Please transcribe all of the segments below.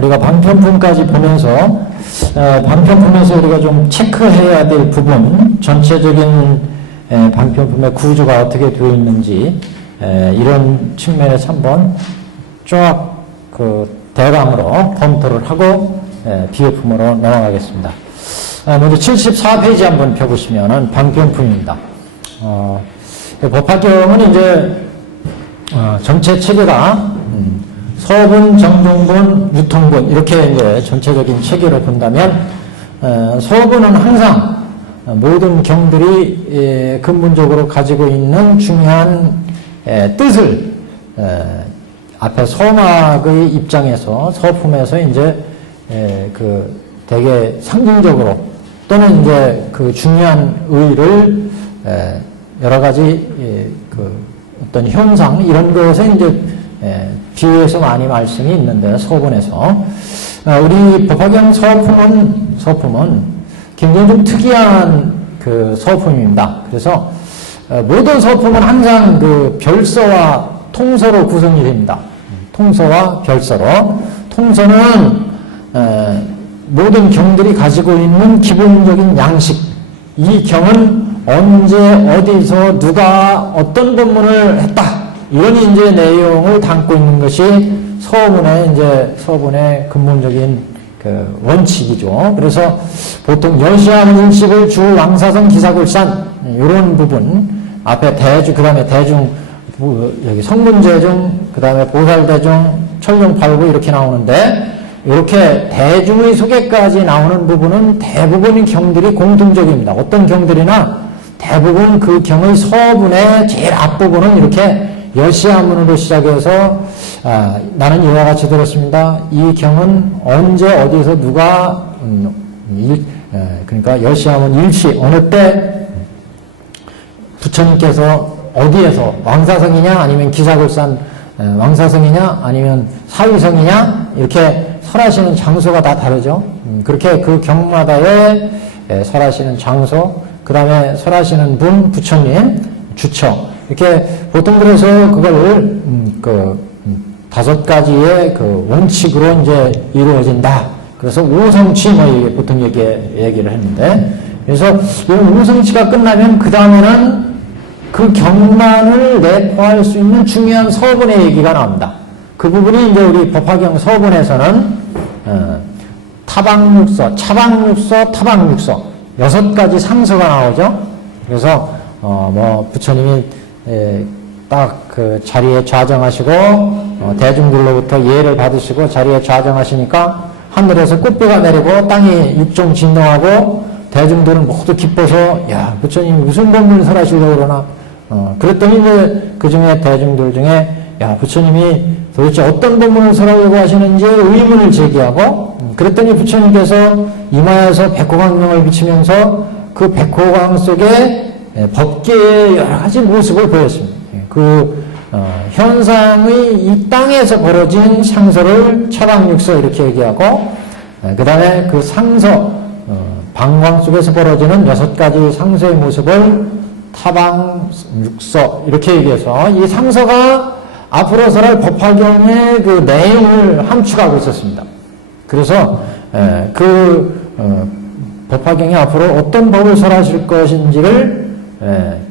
우리가 방편품까지 보면서 방편품에서 우리가 좀 체크해야 될 부분, 전체적인 방편품의 구조가 어떻게 되어 있는지 이런 측면에서 한번 쫙 대강으로 검토를 하고 비교품으로 넘어가겠습니다. 먼저 74페이지 한번 펴보시면은 방편품입니다. 법화경은 이제 전체 체계가 서분, 정종분, 유통분 이렇게 이제 전체적인 체계로 본다면 서분은 항상 모든 경들이 근본적으로 가지고 있는 중요한 뜻을 앞에 서막의 입장에서 서품에서 이제 되게 상징적으로 또는 이제 그 중요한 의의를 여러 가지 어떤 현상 이런 것에 이제 비유해서 많이 말씀이 있는데 서분에서 우리 법화경 서품은 굉장히 좀 특이한 그 서품입니다. 그래서 모든 서품은 항상 그 별서와 통서로 구성이 됩니다. 통서와 별서로. 통서는 모든 경들이 가지고 있는 기본적인 양식. 이 경은 언제 어디서 누가 어떤 법문을 했다. 이런 이제 내용을 담고 있는 것이 서분의 근본적인 그 원칙이죠. 그래서 보통 여시함 일식을 주 왕사성 기사골산 이런 부분 앞에 대주 그 다음에 대중 여기 성문대중 그 다음에 보살대중 철룡팔구 이렇게 나오는데 이렇게 대중의 소개까지 나오는 부분은 대부분의 경들이 공통적입니다. 어떤 경들이나 대부분 그 경의 서분의 제일 앞부분은 이렇게 여시아문으로 시작해서 나는 이와 같이 들었습니다. 이 경은 언제 어디서 누가 그러니까 여시아문 일시 어느 때 부처님께서 어디에서 왕사성이냐 아니면 기사골산 왕사성이냐 아니면 사위성이냐 이렇게 설하시는 장소가 다 다르죠. 그렇게 그 경마다의 설하시는 장소 그 다음에 설하시는 분 부처님 주처 이렇게 보통 그래서 그걸 다섯 가지의 그 원칙으로 이제 이루어진다. 그래서 오성치 뭐 이게 보통 얘기를 했는데 그래서 이 오성치가 끝나면 그 다음에는 그 경만을 내포할 수 있는 중요한 서분의 얘기가 나옵니다. 그 부분이 이제 우리 법화경 서분에서는 타방육서, 차방육서, 타방육서 6가지 상서가 나오죠. 그래서 뭐 부처님이 딱 그 자리에 좌정하시고 대중들로부터 예를 받으시고 자리에 좌정하시니까 하늘에서 꽃비가 내리고 땅이 육종 진동하고 대중들은 모두 기뻐서 야 부처님이 무슨 법문을 설하시려고 그러나 그랬더니 이제 그 중에 대중들 중에 야 부처님이 도대체 어떤 법문을 설하려고 하시는지 의문을 제기하고 그랬더니 부처님께서 이마에서 백호광명을 비치면서 그 백호광 속에 법계의 여러 가지 모습을 보였습니다. 그 현상의 이 땅에서 벌어진 상서를 차방육서 이렇게 얘기하고 그 다음에 그 상서 방광 속에서 벌어지는 6가지 상서의 모습을 타방육서 이렇게 얘기해서 이 상서가 앞으로 설할 법화경의 그 내용을 함축하고 있었습니다. 그래서 법화경이 앞으로 어떤 법을 설하실 것인지를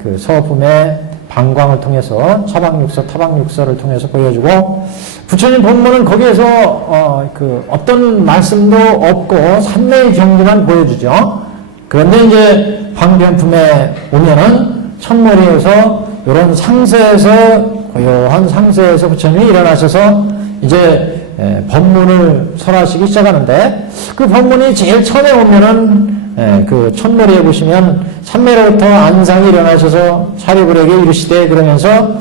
그 서품의 방광을 통해서 차방육서, 타방육서를 통해서 보여주고 부처님 본문은 거기에서 어떤 말씀도 없고 산매의 경지만 보여주죠. 그런데 이제 방편품에 오면은 첫머리에서 이런 상세에서 고요한 상세에서 부처님이 일어나셔서 이제 법문을 설하시기 시작하는데 그 법문이 제일 처음에 오면은 그 첫머리에 보시면 삼매로부터 안상이 일어나셔서 사리불에게 이르시되 그러면서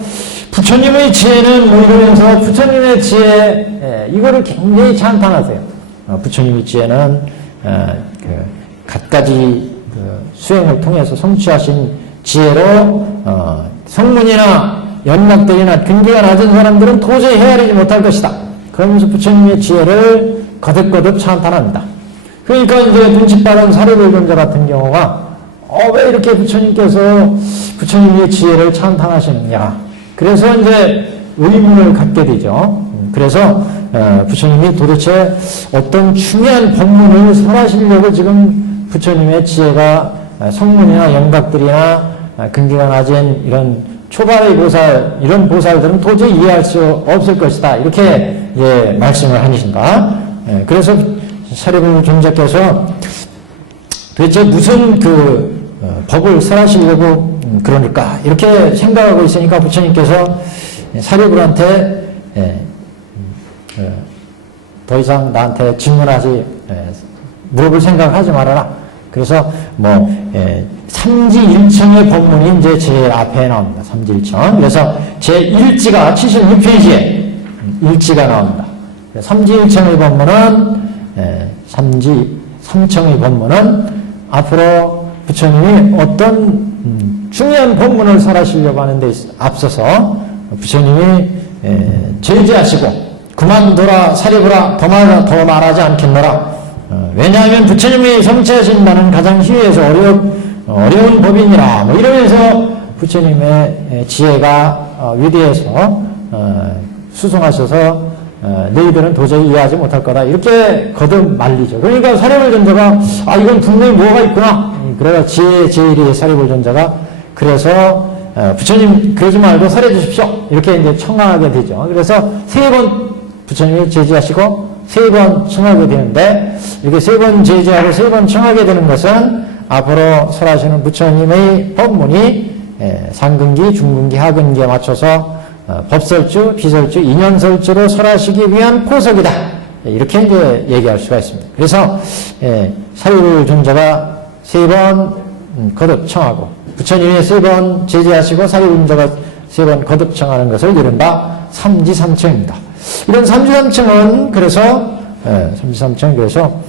부처님의 지혜는 뭐 이러면서 부처님의 지혜 이거를 굉장히 찬탄하세요. 부처님의 지혜는 갖가지 수행을 통해서 성취하신 지혜로 성문이나 연락들이나 근기가 낮은 사람들은 도저히 헤아리지 못할 것이다. 그러면서 부처님의 지혜를 거듭거듭 찬탄합니다. 그러니까 이제 눈치 빠른 사리불견자 같은 경우가 왜 이렇게 부처님께서 부처님의 지혜를 찬탄하시느냐. 그래서 이제 의문을 갖게 되죠. 그래서 부처님이 도대체 어떤 중요한 법문을 설하시려고 지금 부처님의 지혜가 성문이나 영각들이나 근기가 낮은 이런 초발의 보살, 이런 보살들은 도저히 이해할 수 없을 것이다. 이렇게 말씀을 하신다. 그래서 사리불 존자께서 도대체 무슨 법을 설하시려고 그러니까 이렇게 생각하고 있으니까 부처님께서 사리불한테 더 이상 나한테 질문하지 물어볼 생각하지 말아라. 그래서 삼지일청의 법문이 이제 제일 앞에 나옵니다. 삼지일청. 그래서 제 1지가 76페이지에 일지가 나옵니다. 삼지일청의 법문은 삼청의 법문은 앞으로 부처님이 어떤 중요한 법문을 설하시려고 하는 데 앞서서 부처님이 제지하시고 그만둬라 사리불아 더 말하지 않겠노라. 왜냐하면 부처님이 성취하신 바는 가장 희위해서 어려운 법이니라. 이러면서 부처님의 지혜가 위대해서 수송하셔서 너희들은 도저히 이해하지 못할 거다. 이렇게 거듭 말리죠. 그러니까 사리불 존자가 이건 분명히 뭐가 있구나. 그래서 지혜 제일이 사리불 존자가 그래서 부처님 그러지 말고 설해 주십시오. 이렇게 이제 청하게 되죠. 그래서 3번 부처님이 제지하시고 3번 청하게 되는데 이렇게 3번 제지하고 3번 청하게 되는 것은 앞으로 설하시는 부처님의 법문이 상근기, 중근기, 하근기에 맞춰서 법설주, 비설주, 인연설주로 설하시기 위한 포석이다. 이렇게 이제 얘기할 수가 있습니다. 그래서 사리불 존자가 3번 거듭 청하고 부처님이 3번 제지하시고 사리불 존자가 3번 거듭 청하는 것을 이른바 삼지삼청입니다. 이런 삼지삼청은 그래서 삼지삼청 그래서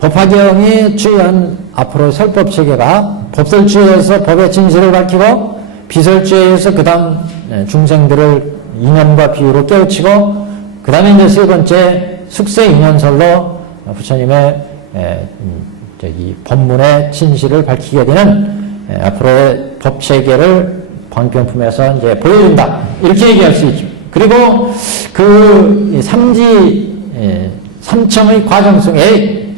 법화경이 취한 앞으로 설법체계가 법설주에서 법의 진실을 밝히고 비설주에서 그 다음 중생들을 인연과 비유로 깨우치고 그 다음에 이제 3번째 숙세 인연설로 부처님의 이 법문의 진실을 밝히게 되는 앞으로의 법체계를 방편품에서 이제 보여준다. 이렇게 얘기할 수 있죠. 그리고 그 삼청의 과정 속에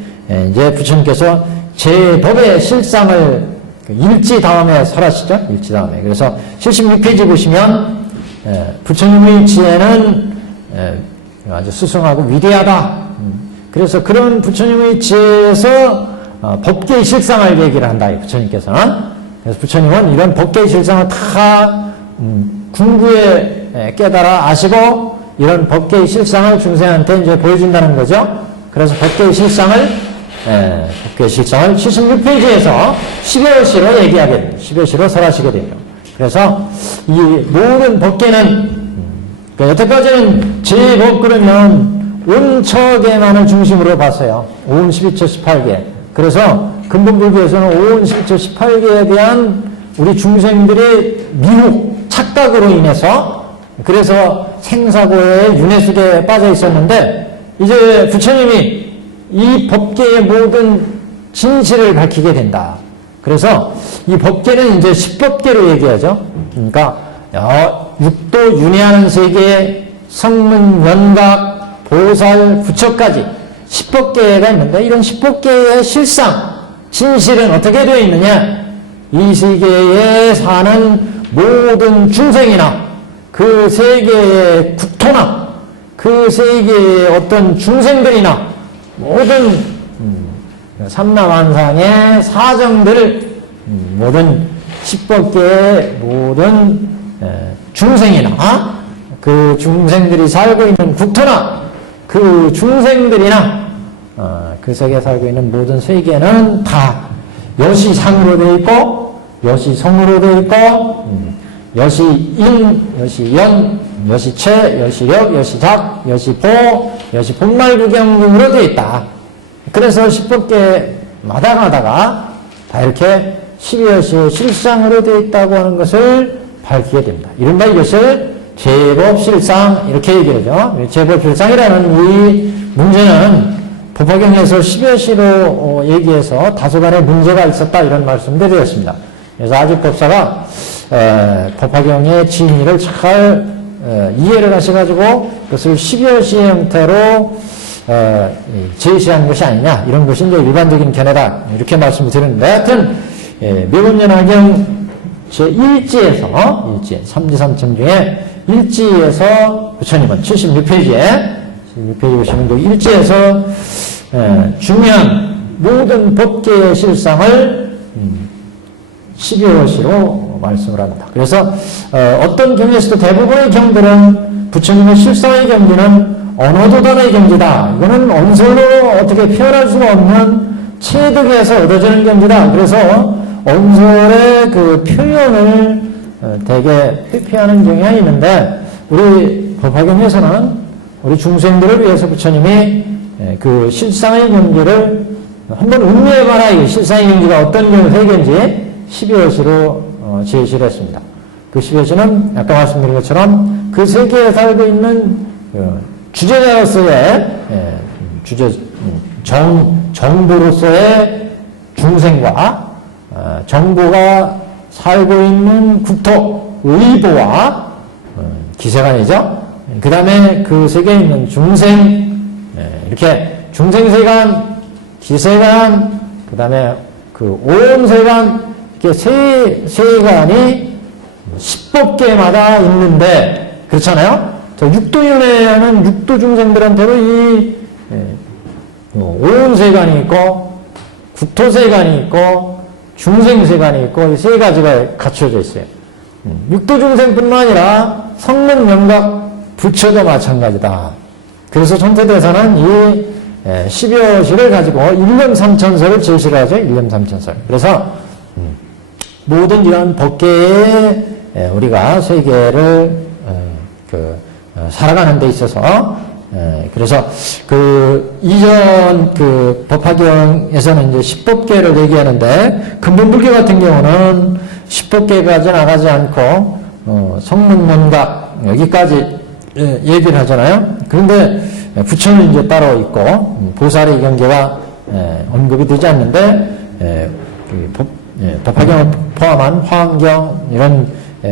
이제 부처님께서 제 법의 실상을 일지 다음에 설하시죠. 일지 다음에. 그래서 76페이지 보시면 부처님의 지혜는 아주 수승하고 위대하다. 그래서 그런 부처님의 지혜에서 법계의 실상을 얘기를 한다. 부처님께서는. 그래서 부처님은 이런 법계의 실상을 다 궁구에 깨달아 아시고 이런 법계의 실상을 중생한테 이제 보여준다는 거죠. 그래서 법계의 실상을 76페이지에서 10여시로 얘기하게 됩니다. 10여시로 설하시게 돼요. 그래서 이 모든 법계는 여태까지는 제법 그러면 온처계만을 중심으로 봤어요. 5운 12처 18계. 그래서 근본불교에서는 5운 12처 18계에 대한 우리 중생들의 미혹, 착각으로 인해서 그래서 생사고의 윤회숙에 빠져 있었는데 이제 부처님이 이 법계의 모든 진실을 밝히게 된다. 그래서 이 법계는 이제 10법계로 얘기하죠. 그러니까 육도 윤회하는 세계, 성문, 연각, 보살, 부처까지 10법계가 있는데 이런 10법계의 실상, 진실은 어떻게 되어 있느냐? 이 세계에 사는 모든 중생이나 그 세계의 국토나 그 세계의 어떤 중생들이나 모든 삼라만상의 사정들을 모든 10법계의 모든 중생이나 그 중생들이 살고 있는 국토나 그 중생들이나 그 세계에 살고 있는 모든 세계는 다 여시상으로 되어 있고 여시성으로 되어 있고 여시인, 여시연, 여시체, 여시력, 여시작, 여시보, 여시본말구경등으로 되어 있다. 그래서 10법계마다 가다가 다 이렇게 12여시의 실상으로 되어 있다고 하는 것을 밝히게 됩니다. 이른바 이것을 제법실상 이렇게 얘기하죠. 제법실상이라는 이 문제는 법화경에서 10여시로 얘기해서 다소간의 문제가 있었다 이런 말씀도 드렸습니다. 그래서 아직법사가 법화경의 진의를 잘 이해를 하셔가지고 그것을 12여시의 형태로 제시한 것이 아니냐, 이런 것이 이제 일반적인 견해다, 이렇게 말씀을 드렸는데, 하여튼 묘금연화경 제1지에서 삼지삼청 중에 1지에서 부처님은 76페이지에 보시면 그 1지에서 중요한 모든 법계의 실상을 12월시로 말씀을 합니다. 그래서 어떤 경에서도 대부분의 경들은 부처님의 실상의 경지는 언어도단의 경지다. 이거는 언설로 어떻게 표현할 수가 없는 체득에서 얻어지는 경지다. 그래서 언설의 그 표현을 되게 회피하는 경향이 있는데, 우리 법화경에서는 우리 중생들을 위해서 부처님이 그 실상의 경지를 한번 음미해봐라. 이 실상의 경지가 어떤 회계인지 12월시로 제시를 했습니다. 그 12월시는 아까 말씀드린 것처럼 그 세계에 살고 있는 주제자로서의 정부로서의 중생과 정부가 살고 있는 국토, 의보와 기세간이죠. 그 다음에 그 세계에 있는 중생, 이렇게 중생세간, 기세간, 그 다음에 그 오온세간, 이렇게 세간이 10법계마다 있는데, 그렇잖아요? 육도윤회에 하는 육도 중생들한테도 이 오온세간이 있고, 국토세간이 있고, 중생세간이 있고, 이 세 가지가 갖춰져 있어요. 육도 중생뿐만 아니라 성문, 명각, 부처도 마찬가지다. 그래서 천태대사는 이 12여시를 가지고 일념삼천설을 제시를 하죠. 일념삼천설. 그래서 모든 이런 법계에 우리가 세계를 살아가는 데 있어서 그래서 그 이전 그 법화경에서는 이제 10법계를 얘기하는데, 근본불교 같은 경우는 10법계까지 나가지 않고 성문명각 여기까지 얘기를 하잖아요. 그런데 부처는 이제 따로 있고 보살의 경계가 언급이 되지 않는데, 법화경을 포함한 화엄경 이런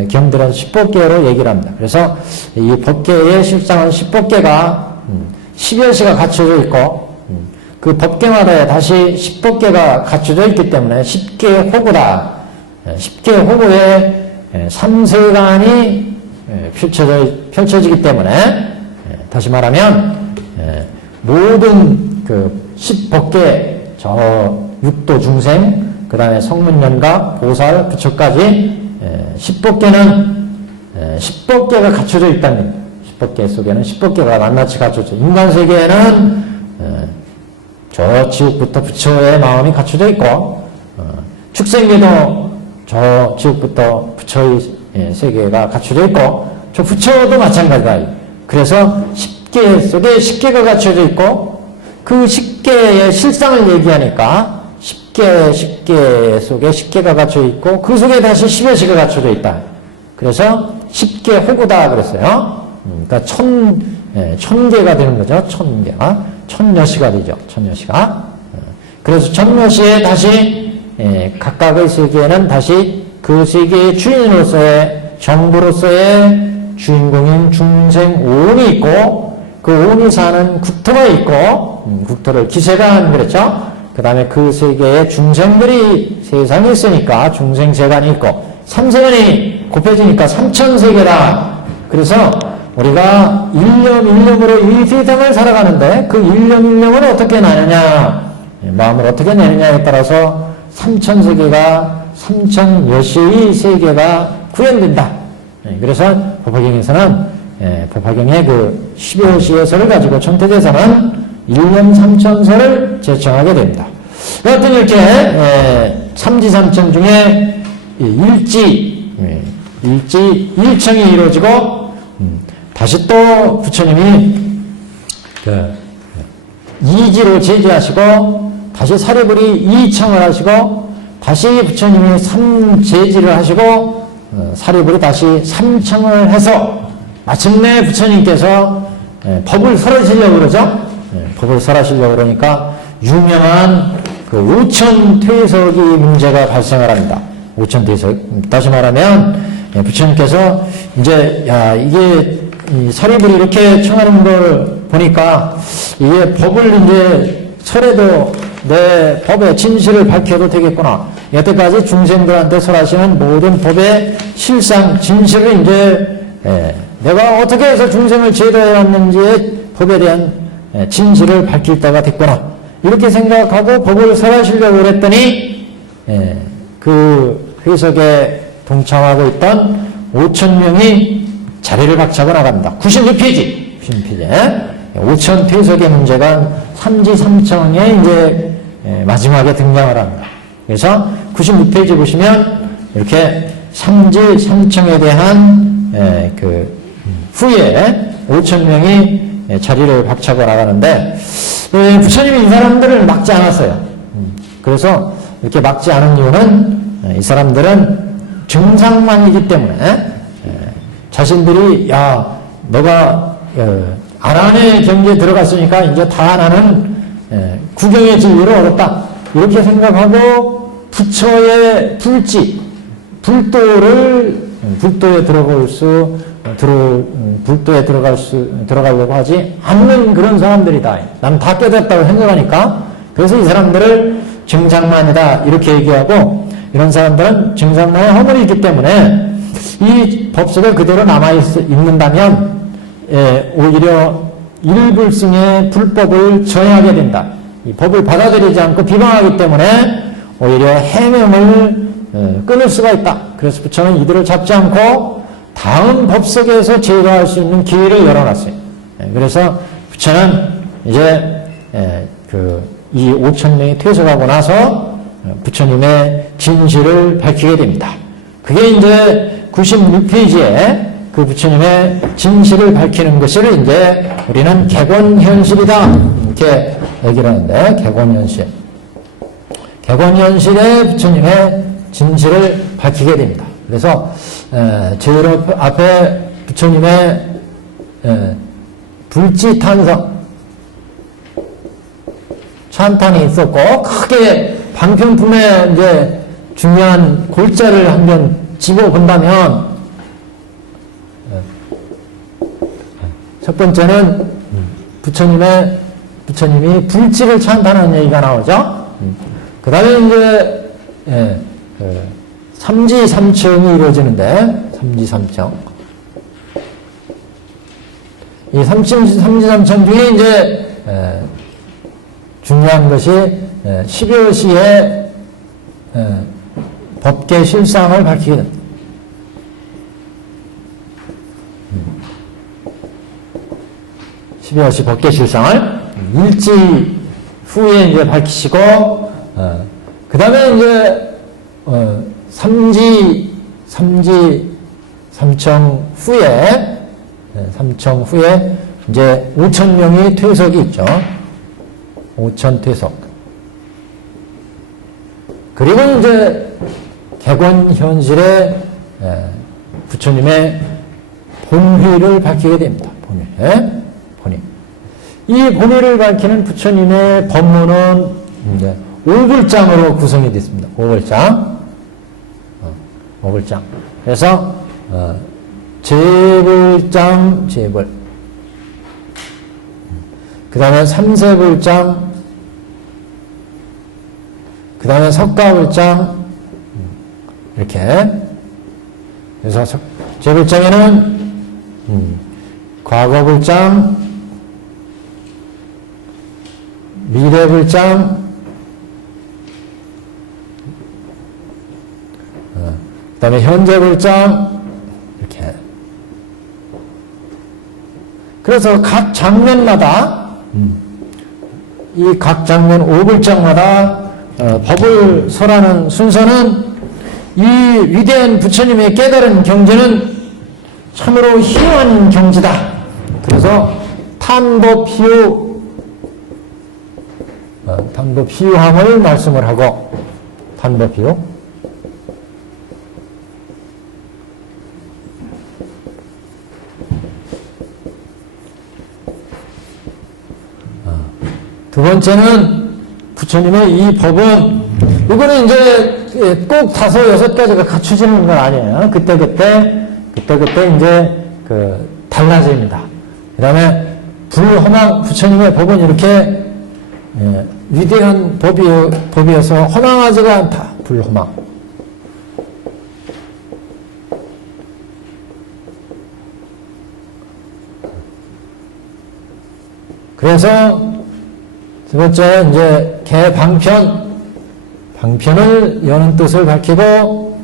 경들은 10법계로 얘기를 합니다. 그래서 이 법계의 실상은 10법계가 10여시가 갖춰져 있고, 그 법계마다 다시 10법계가 갖춰져 있기 때문에 10계 호구다. 10계 호구에 3세간이 펼쳐지기 때문에, 다시 말하면 모든 그 10법계, 저 육도 중생, 그 다음에 성문연각, 보살, 부처까지 10법계는 10법계가 갖춰져 있다는 겁니다. 10법계 속에는 10법계가 낱낱이 갖춰져. 인간 세계에는 저 지옥부터 부처의 마음이 갖춰져 있고, 축생계도 저 지옥부터 부처의 세계가 갖춰져 있고, 저 부처도 마찬가지다. 그래서 10계 속에 10계가 갖춰져 있고, 그 10계의 실상을 얘기하니까 10계 속에 10계가 갖춰져 있고, 그 속에 다시 10여시가 갖춰져 있다. 그래서 10계 호구다 그랬어요. 그러니까 1000개가 되는 거죠. 1000개가. 1000여시가 되죠. 1000여시가. 그래서 1000여시에 다시 각각의 세계에는 다시 그 세계의 주인으로서의, 정부로서의 주인공인 중생 오온이 있고, 그 오온이 사는 국토가 있고, 국토를 기세간 그랬죠. 그 다음에 그 세계에 중생들이 세상에 있으니까 중생세간이 있고, 3세간이 곱해지니까 3000세계다. 그래서 우리가 일념으로 이 세상을 살아가는데, 그 일념을 어떻게 나누냐, 마음을 어떻게 내느냐에 따라서 3000세계가 3000여시의 세계가 구현된다. 그래서 법화경에서는 법화경의 그 12호시에서를 가지고 천태대사는 일념 삼천설을 제청하게 됩니다. 여하튼 이렇게 삼지삼청 중에 일청이 이루어지고, 다시 또 부처님이 그 이지로 제지하시고, 다시 사리불이 이청을 하시고, 다시 부처님이 삼제지를 하시고, 사리불이 다시 삼청을 해서 마침내 부처님께서 법을 설하시려고 그러죠. 법을 설하시려고 그러니까 유명한 그 오천퇴석이 문제가 발생을 합니다. 오천퇴석, 다시 말하면 부처님께서 이제 야 이게 이 사리불이 이렇게 청하는 걸 보니까 이게 법을 이제 설해도 내 법의 진실을 밝혀도 되겠구나. 여태까지 중생들한테 설하시는 모든 법의 실상 진실을 이제 내가 어떻게 해서 중생을 제도해 왔는지의 법에 대한 진실을 밝힐 때가 됐구나. 이렇게 생각하고 법을 설하시려고 그랬더니 그 회석에 동참하고 있던 5,000명이 자리를 박차고 나갑니다. 96페이지. 5천 퇴석의 문제가 삼지삼청에 이제 마지막에 등장을 합니다. 그래서 96페이지 보시면 이렇게 삼지삼청에 대한 그 후에 5,000명이 자리를 박차고 나가는데 부처님이 이 사람들을 막지 않았어요. 그래서 이렇게 막지 않은 이유는 이 사람들은 증상만이기 때문에 자신들이 야 너가 아란의 경지에 들어갔으니까 이제 다 나는 구경의 진리를 얻었다 이렇게 생각하고 부처의 불도에 들어가려고 하지 않는 그런 사람들이다. 나는 다 깨닫다고 생각하니까 그래서 이 사람들을 증상만이다 이렇게 얘기하고 이런 사람들은 증상만의 허물이 있기 때문에 이 법석에 그대로 남아있는다면 오히려 일불승의 불법을 저해하게 된다. 이 법을 받아들이지 않고 비방하기 때문에 오히려 해명을 끊을 수가 있다. 그래서 부처는 이들을 잡지 않고 다음 법석에서 제도할 수 있는 기회를 열어놨어요. 그래서 부처는 이제 이 5,000명이 퇴석하고 나서 부처님의 진실을 밝히게 됩니다. 그게 이제 96페이지에 그 부처님의 진실을 밝히는 것을 이제 우리는 객원현실이다 이렇게 얘기를 하는데 객원현실에 부처님의 진실을 밝히게 됩니다. 그래서 제일 앞에 부처님의 불지탄성 찬탄이 있었고 크게 방편품에 이제 중요한 골자를 한번 집어 본다면 첫 번째는 부처님이 불지를 찬탄하는 얘기가 나오죠. 그 다음에 이제 삼지삼청이 이루어지는데 삼지삼청 이 삼지삼청 중에 이제 중요한 것이 10여시의 법계 실상을 밝히게 됩니다. 십여시 법계 실상을 일지 후에 이제 밝히시고, 그 다음에 이제, 삼청 후에 이제 5,000명이 퇴석이 있죠. 5,000 퇴석. 그리고 이제 객원현실에 부처님의 본휘를 밝히게 됩니다. 본휘. 이 본휘를 밝히는 부처님의 법문은 이제 5글장으로 구성이 됐습니다. 5글장. 그래서 제불장, 제불. 그 다음에 삼세불장, 그 다음에 석가불장, 이렇게. 그래서 제불장에는 과거불장, 미래불장, 그 다음에 현재불장, 이렇게. 그래서 각 장면마다, 이 각 장면 5불장마다 법을 설하는 순서는 이 위대한 부처님의 깨달은 경지는 참으로 희유한 경지다. 그래서 탄법희유함을 말씀을 하고, 탄법희유. 두 번째는 부처님의 이 법은, 이거는 이제 꼭 5, 6가지가 갖추지는 건 아니에요. 그때 이제 달라집니다. 그 다음에 불허망, 부처님의 법은 이렇게 위대한 법이어서 허망하지가 않다. 불허망. 그래서 두 번째 이제 방편을 여는 뜻을 밝히고,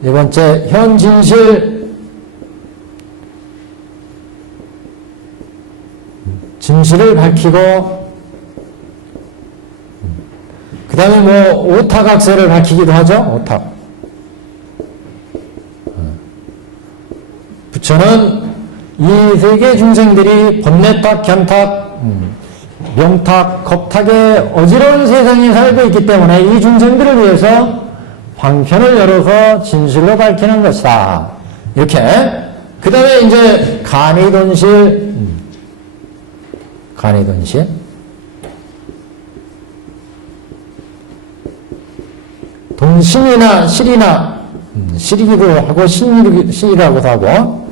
네 번째 진실을 밝히고, 그 다음에 오타각세를 밝히기도 하죠. 오탁. 부처는 이 세계 중생들이 번뇌탁, 견탁, 명탁, 겁탁의 어지러운 세상에 살고 있기 때문에 이 중생들을 위해서 방편을 열어서 진실로 밝히는 것이다. 이렇게. 그 다음에 이제 간이돈실. 돈신이나 실이나, 실이기도 하고 신이라고도 하고,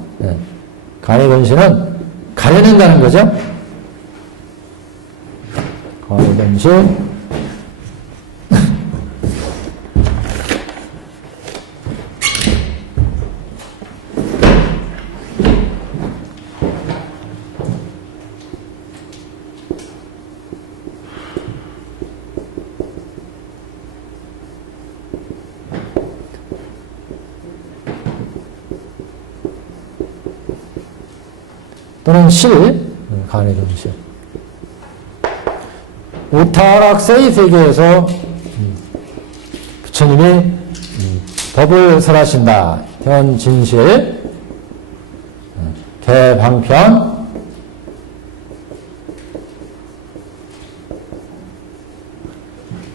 간이돈실은 가려낸다는 거죠. 간이돈실. 또는 간이돈실. 오타락세의 세계에서 부처님이 법을 설하신다. 현진실, 개방편,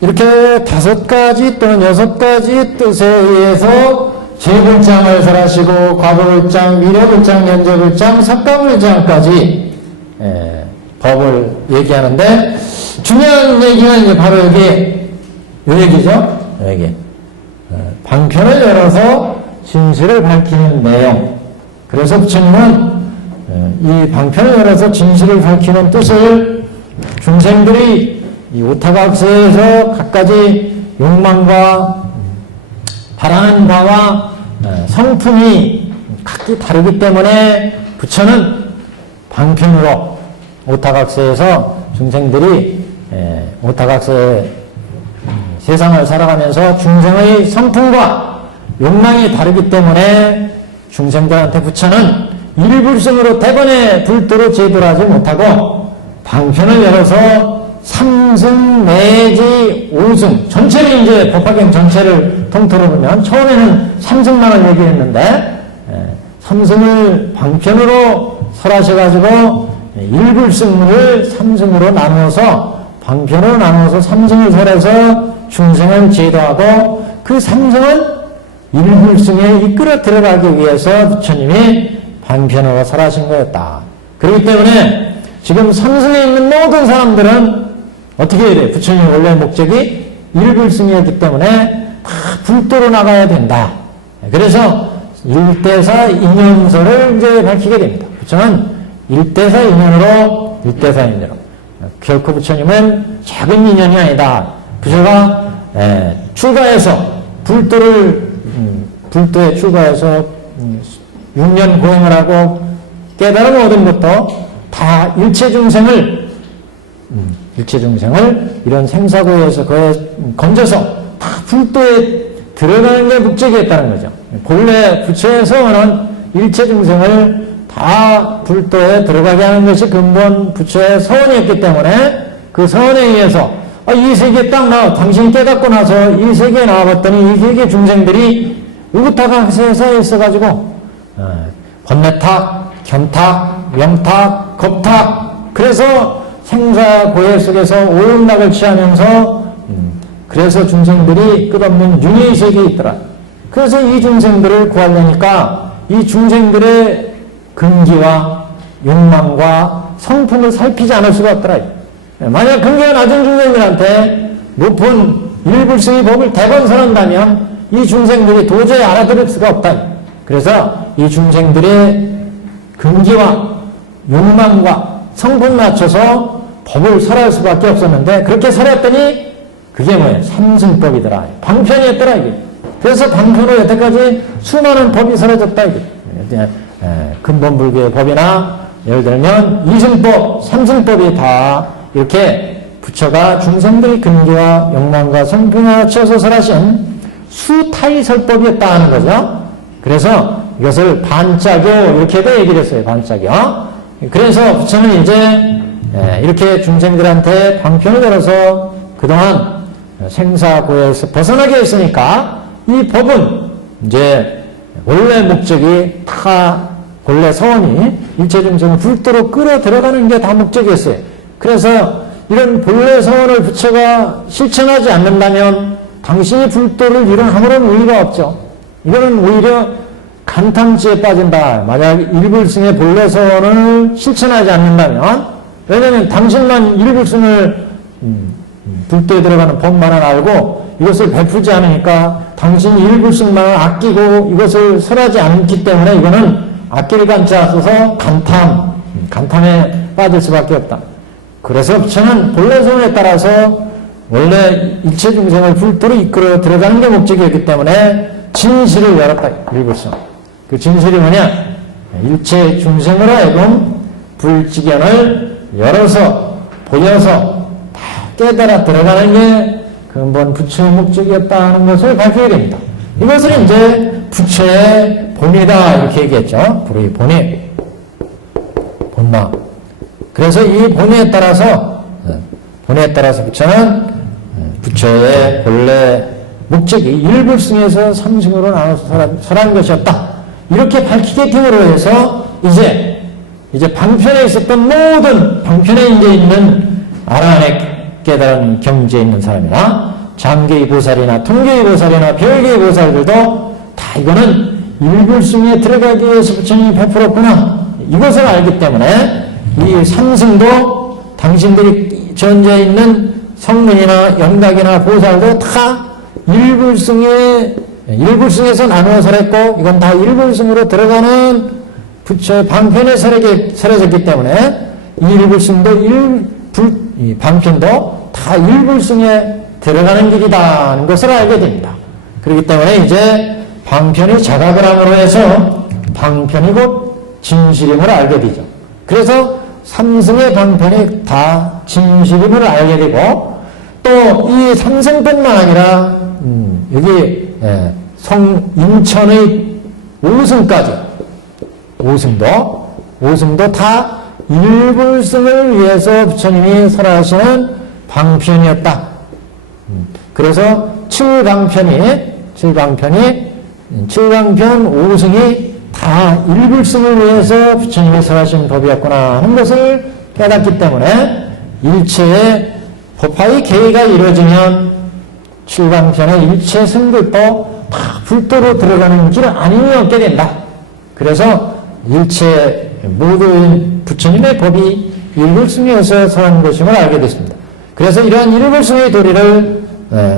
이렇게 5가지 또는 6가지 뜻에 의해서 제불장을 설하시고 과거불장, 미래불장, 현재불장, 석가불장까지 법을 얘기하는데, 중요한 얘기는 이제 바로 여기, 요 얘기죠. 여기. 방편을 열어서 진실을 밝히는 내용. 그래서 부처님은 이 방편을 열어서 진실을 밝히는 뜻을 중생들이 이 오타각세에서 갖가지 욕망과 바라는 바와 성품이 각기 다르기 때문에 부처는 방편으로 오타각세에서 중생들이 오타각세 세상을 살아가면서 중생의 성품과 욕망이 다르기 때문에 중생들한테 부처는 일불승으로 대번에 불도로 제도를 하지 못하고 방편을 열어서 3승 내지 5승, 전체를 이제 법화경 전체를 통틀어 보면 처음에는 3승만을 얘기했는데 3승을 방편으로 설하셔가지고 일불승을 3승으로 나누어서 방편으로 나누어서 3승을 설해서 중생을 제도하고, 그 3승은 일불승에 이끌어 들어가기 위해서 부처님이 방편으로 설하신 거였다. 그렇기 때문에 지금 3승에 있는 모든 사람들은 어떻게 해야 돼? 부처님의 원래 목적이 일불승이었기 때문에 다 불도로 나가야 된다. 그래서 일대사 인연서를 이제 밝히게 됩니다. 부처는 일대사 인연으로 결코 부처님은 작은 인연이 아니다. 부처가 출가해서 불도에 출가해서 6년 고행을 하고 깨달음 얻은 것도 다 일체 중생을 이런 생사고에서 건져서 다 불도에 들어가는 게 목적이었다는 거죠. 본래 부처의 서원은 일체 중생을 다 불도에 들어가게 하는 것이 근본 부처의 서원이었기 때문에 그 서원에 의해서 이 세계에 딱 당신이 깨닫고 나서 이 세계에 나와봤더니 이 세계 중생들이 우부타각세에 있어가지고 번뇌탁, 견탁, 명탁, 겁탁, 그래서 생사고해 속에서 오용락을 취하면서 그래서 중생들이 끝없는 윤회의 세계에 있더라. 그래서 이 중생들을 구하려니까 이 중생들의 근기와 욕망과 성품을 살피지 않을 수가 없더라. 만약 근기가 낮은 중생들한테 높은 일불승의 법을 대번 설한다면 이 중생들이 도저히 알아들을 수가 없다. 그래서 이 중생들의 근기와 욕망과 성분 맞춰서 법을 설할 수밖에 없었는데 그렇게 설했더니 그게 뭐예요? 삼승법이더라. 방편이었더라 이게. 그래서 방편으로 여태까지 수많은 법이 사라졌다 이게. 근본불교의 법이나 예를 들면 이승법, 삼승법이 다 이렇게 부처가 중생들의 근기와 욕망과 성분을 맞춰서 설하신 수타이설법이었다 하는 거죠. 그래서 이것을 반짜교 이렇게도 얘기를 했어요. 반짜교. 그래서 부처는 이제 이렇게 중생들한테 방편을 열어서 그동안 생사고에서 벗어나게 했으니까 이 법은 이제 원래 목적이 다 본래 서원이 일체 중생을 불도로 끌어 들어가는 게 다 목적이었어요. 그래서 이런 본래 서원을 부처가 실천하지 않는다면 당신이 불도를 이룬 아무런 의의가 없죠. 이거는 오히려 간탐지에 빠진다. 만약 일불승의 본래 서원을 실천하지 않는다면, 왜냐하면 당신만 일불승을 불도에 들어가는 법만은 알고 이것을 베풀지 않으니까 당신이 일불승만 아끼고 이것을 설하지 않기 때문에 이거는 아낄 간자 써서 간탐에 빠질 수밖에 없다. 그래서 부처는 본래 서원에 따라서 원래 일체 중생을 불도로 이끌어 들어가는 게 목적이었기 때문에 진실을 열었다. 일불승. 그 진실이 뭐냐? 일체 중생으로 하여금 불지견을 열어서 보여서 다 깨달아 들어가는 게 근본 부처의 목적이었다 하는 것을 밝혀야 됩니다. 이것을 이제 부처의 본이다 이렇게 얘기했죠. 불의 본이 본마. 그래서 이 본에 따라서 부처는 부처의 본래 목적이 일불승에서 삼승으로 나눠서 설한 것이었다. 이렇게 밝히게 됨으로 해서 이제 방편에 있었던 모든 방편에 이제 있는 아라한의 깨달은 경지에 있는 사람이나 장계의 보살이나 통계의 보살이나 별계의 보살들도 다 이거는 일불승에 들어가기 위해서 부처님이 베풀었구나. 이것을 알기 때문에 이 삼승도 당신들이 전제에 있는 성문이나 영각이나 보살도 다 일불승에서 나누어 설했고 이건 다 일불승으로 들어가는 부처의 방편에 설해졌기 때문에 이 일불승도 이 방편도 다 일불승에 들어가는 길이다 하는 것을 알게 됩니다. 그렇기 때문에 이제 방편이 자각을 함으로 해서 방편이 곧 진실임을 알게 되죠. 그래서 삼승의 방편이 다 진실임을 알게 되고 또 이 삼승뿐만 아니라 여기 인천의 오승도 다 일불승을 위해서 부처님이 설하시는 방편이었다. 그래서 칠방편 오승이 다 일불승을 위해서 부처님이 설하신 법이었구나 하는 것을 깨닫기 때문에 일체의 법화의 계의가 이루어지면 칠방편의 일체 승들도 다 불도로 들어가는 길은 아님이 없게 된다. 그래서 일체 모든 부처님의 법이 일불승에서 설한 것임을 알게 됐습니다. 그래서 이러한 일불승의 도리를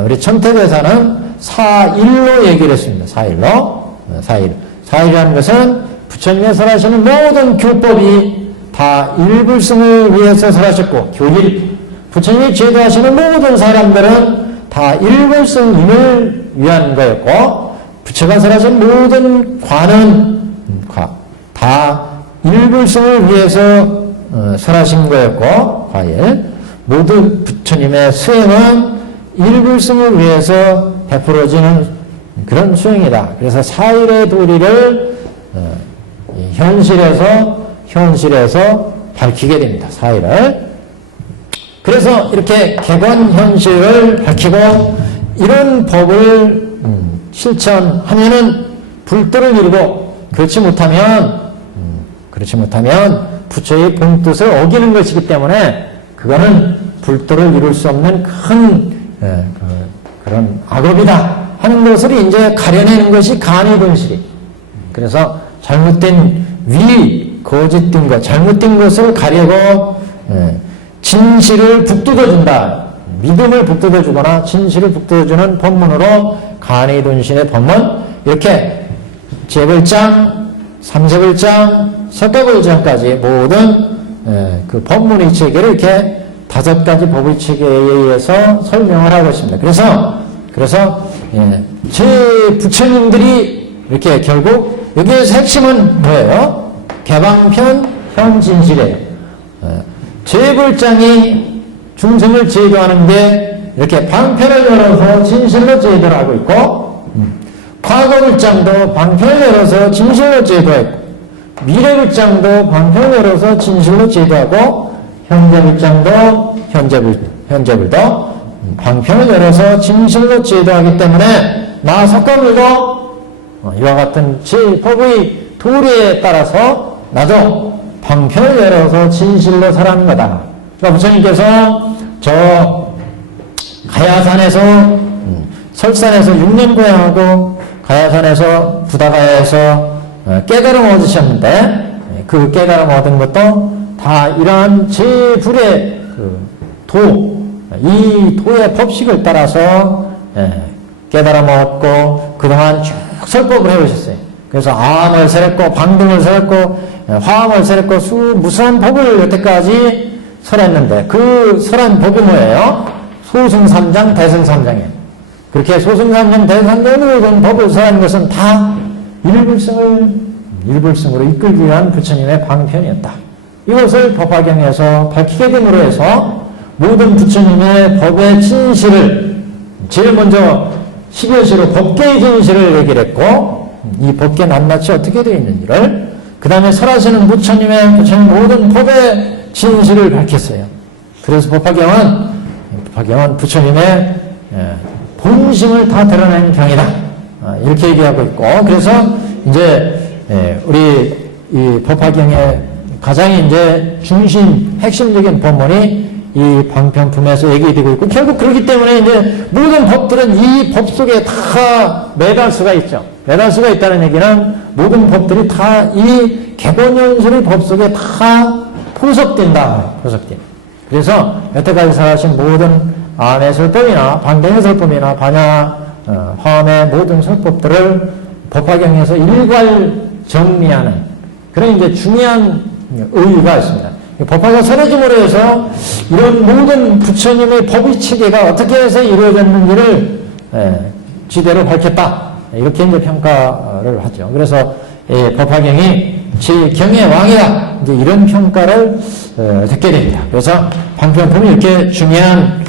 우리 천태대사는 사일로 얘기를 했습니다. 사일이라는 것은 부처님이 설하시는 모든 교법이 다 일불승을 위해서 설하셨고 부처님이 제도하시는 모든 사람들은 다 일불승임을 위한 거였고 부처가 설하신 모든 과는 다 일불승을 위해서 설하신 거였고 과일 모든 부처님의 수행은 일불승을 위해서 베풀어지는 그런 수행이다. 그래서 사일의 도리를 현실에서 밝히게 됩니다. 사일을. 그래서 이렇게 객원 현실을 밝히고 이런 법을 실천하면은 불도를 이루고 그렇지 못하면 부처의 본뜻을 어기는 것이기 때문에 그거는 불도를 이룰 수 없는 큰 그런 악업이다 하는 것을 이제 가려내는 것이 간이분실이. 그래서 잘못된 거짓된 것, 잘못된 것을 가려고 진실을 북돋워준다. 믿음을 북돋워주거나 진실을 북돋워주는 법문으로 간이둔신의 법문, 이렇게 제불장, 삼세불장, 석가불장까지 모든 그 법문의 체계를 이렇게 5가지 법의 체계에 의해서 설명을 하고 있습니다. 그래서 제 부처님들이 이렇게 결국 여기에서 핵심은 뭐예요? 개방편, 현진실이에요. 제불장이 중생을 제도하는데 이렇게 방편을 열어서 진실로 제도를 하고 있고, 과거불장도 방편을 열어서 진실로 제도하고, 미래불장도 방편을 열어서 진실로 제도하고, 현재불장도 현재불도 방편을 열어서 진실로 제도하기 때문에 나 석가불도 이와 같은 제 법의 도리에 따라서 나도 방편을 열어서 진실로 살아가는 거다. 그러니까 부처님께서 저 가야산에서 설산에서 6년 고행하고 가야산에서 부다가야에서 깨달음 얻으셨는데 그 깨달음 얻은 것도 다 이러한 제불의 이 도의 법칙을 따라서 깨달음 얻고 그동안 쭉 설법을 해오셨어요. 그래서 아함을 설했고 방등을 설했고 화함을 설했고 무수한 법을 여태까지 설했는데 그 설한 법이 뭐예요? 소승삼장 대승삼장이에요. 그렇게 소승삼장 대승삼장으로 법을 설한 것은 다 일불승으로 이끌기 위한 부처님의 방편이었다. 이것을 법화경에서 밝히게 됨으로 해서 모든 부처님의 법의 진실을 제일 먼저 12여시로 법계의 진실을 얘기를 했고, 이 법계 낱낱이 어떻게 되어 있는지를, 그 다음에 설하시는 부처님 모든 법의 진실을 밝혔어요. 그래서 법화경은 부처님의 본심을 다 드러낸 경이다. 이렇게 얘기하고 있고, 그래서 이제 우리 이 법화경의 가장 이제 핵심적인 법문이 이 방편품에서 얘기되고 있고, 결국 그렇기 때문에 이제 모든 법들은 이 법 속에 다 매달 수가 있죠. 매달 수가 있다는 얘기는 모든 법들이 다 이 개본연설의 법 속에 다 포섭된다. 그래서 여태까지 살아신 모든 암의 설법이나 반대의 설법이나 반야, 화엄의 모든 설법들을 법화경에서 일괄 정리하는 그런 이제 중요한 의의가 있습니다. 법화가 설해짐으로 해서 이런 모든 부처님의 법의 체계가 어떻게 해서 이루어졌는지를 지대로 밝혔다. 이렇게 이제 평가를 하죠. 그래서 법화경이 제 경의 왕이다. 이제 이런 평가를 듣게 됩니다. 그래서 방편품이 이렇게 중요한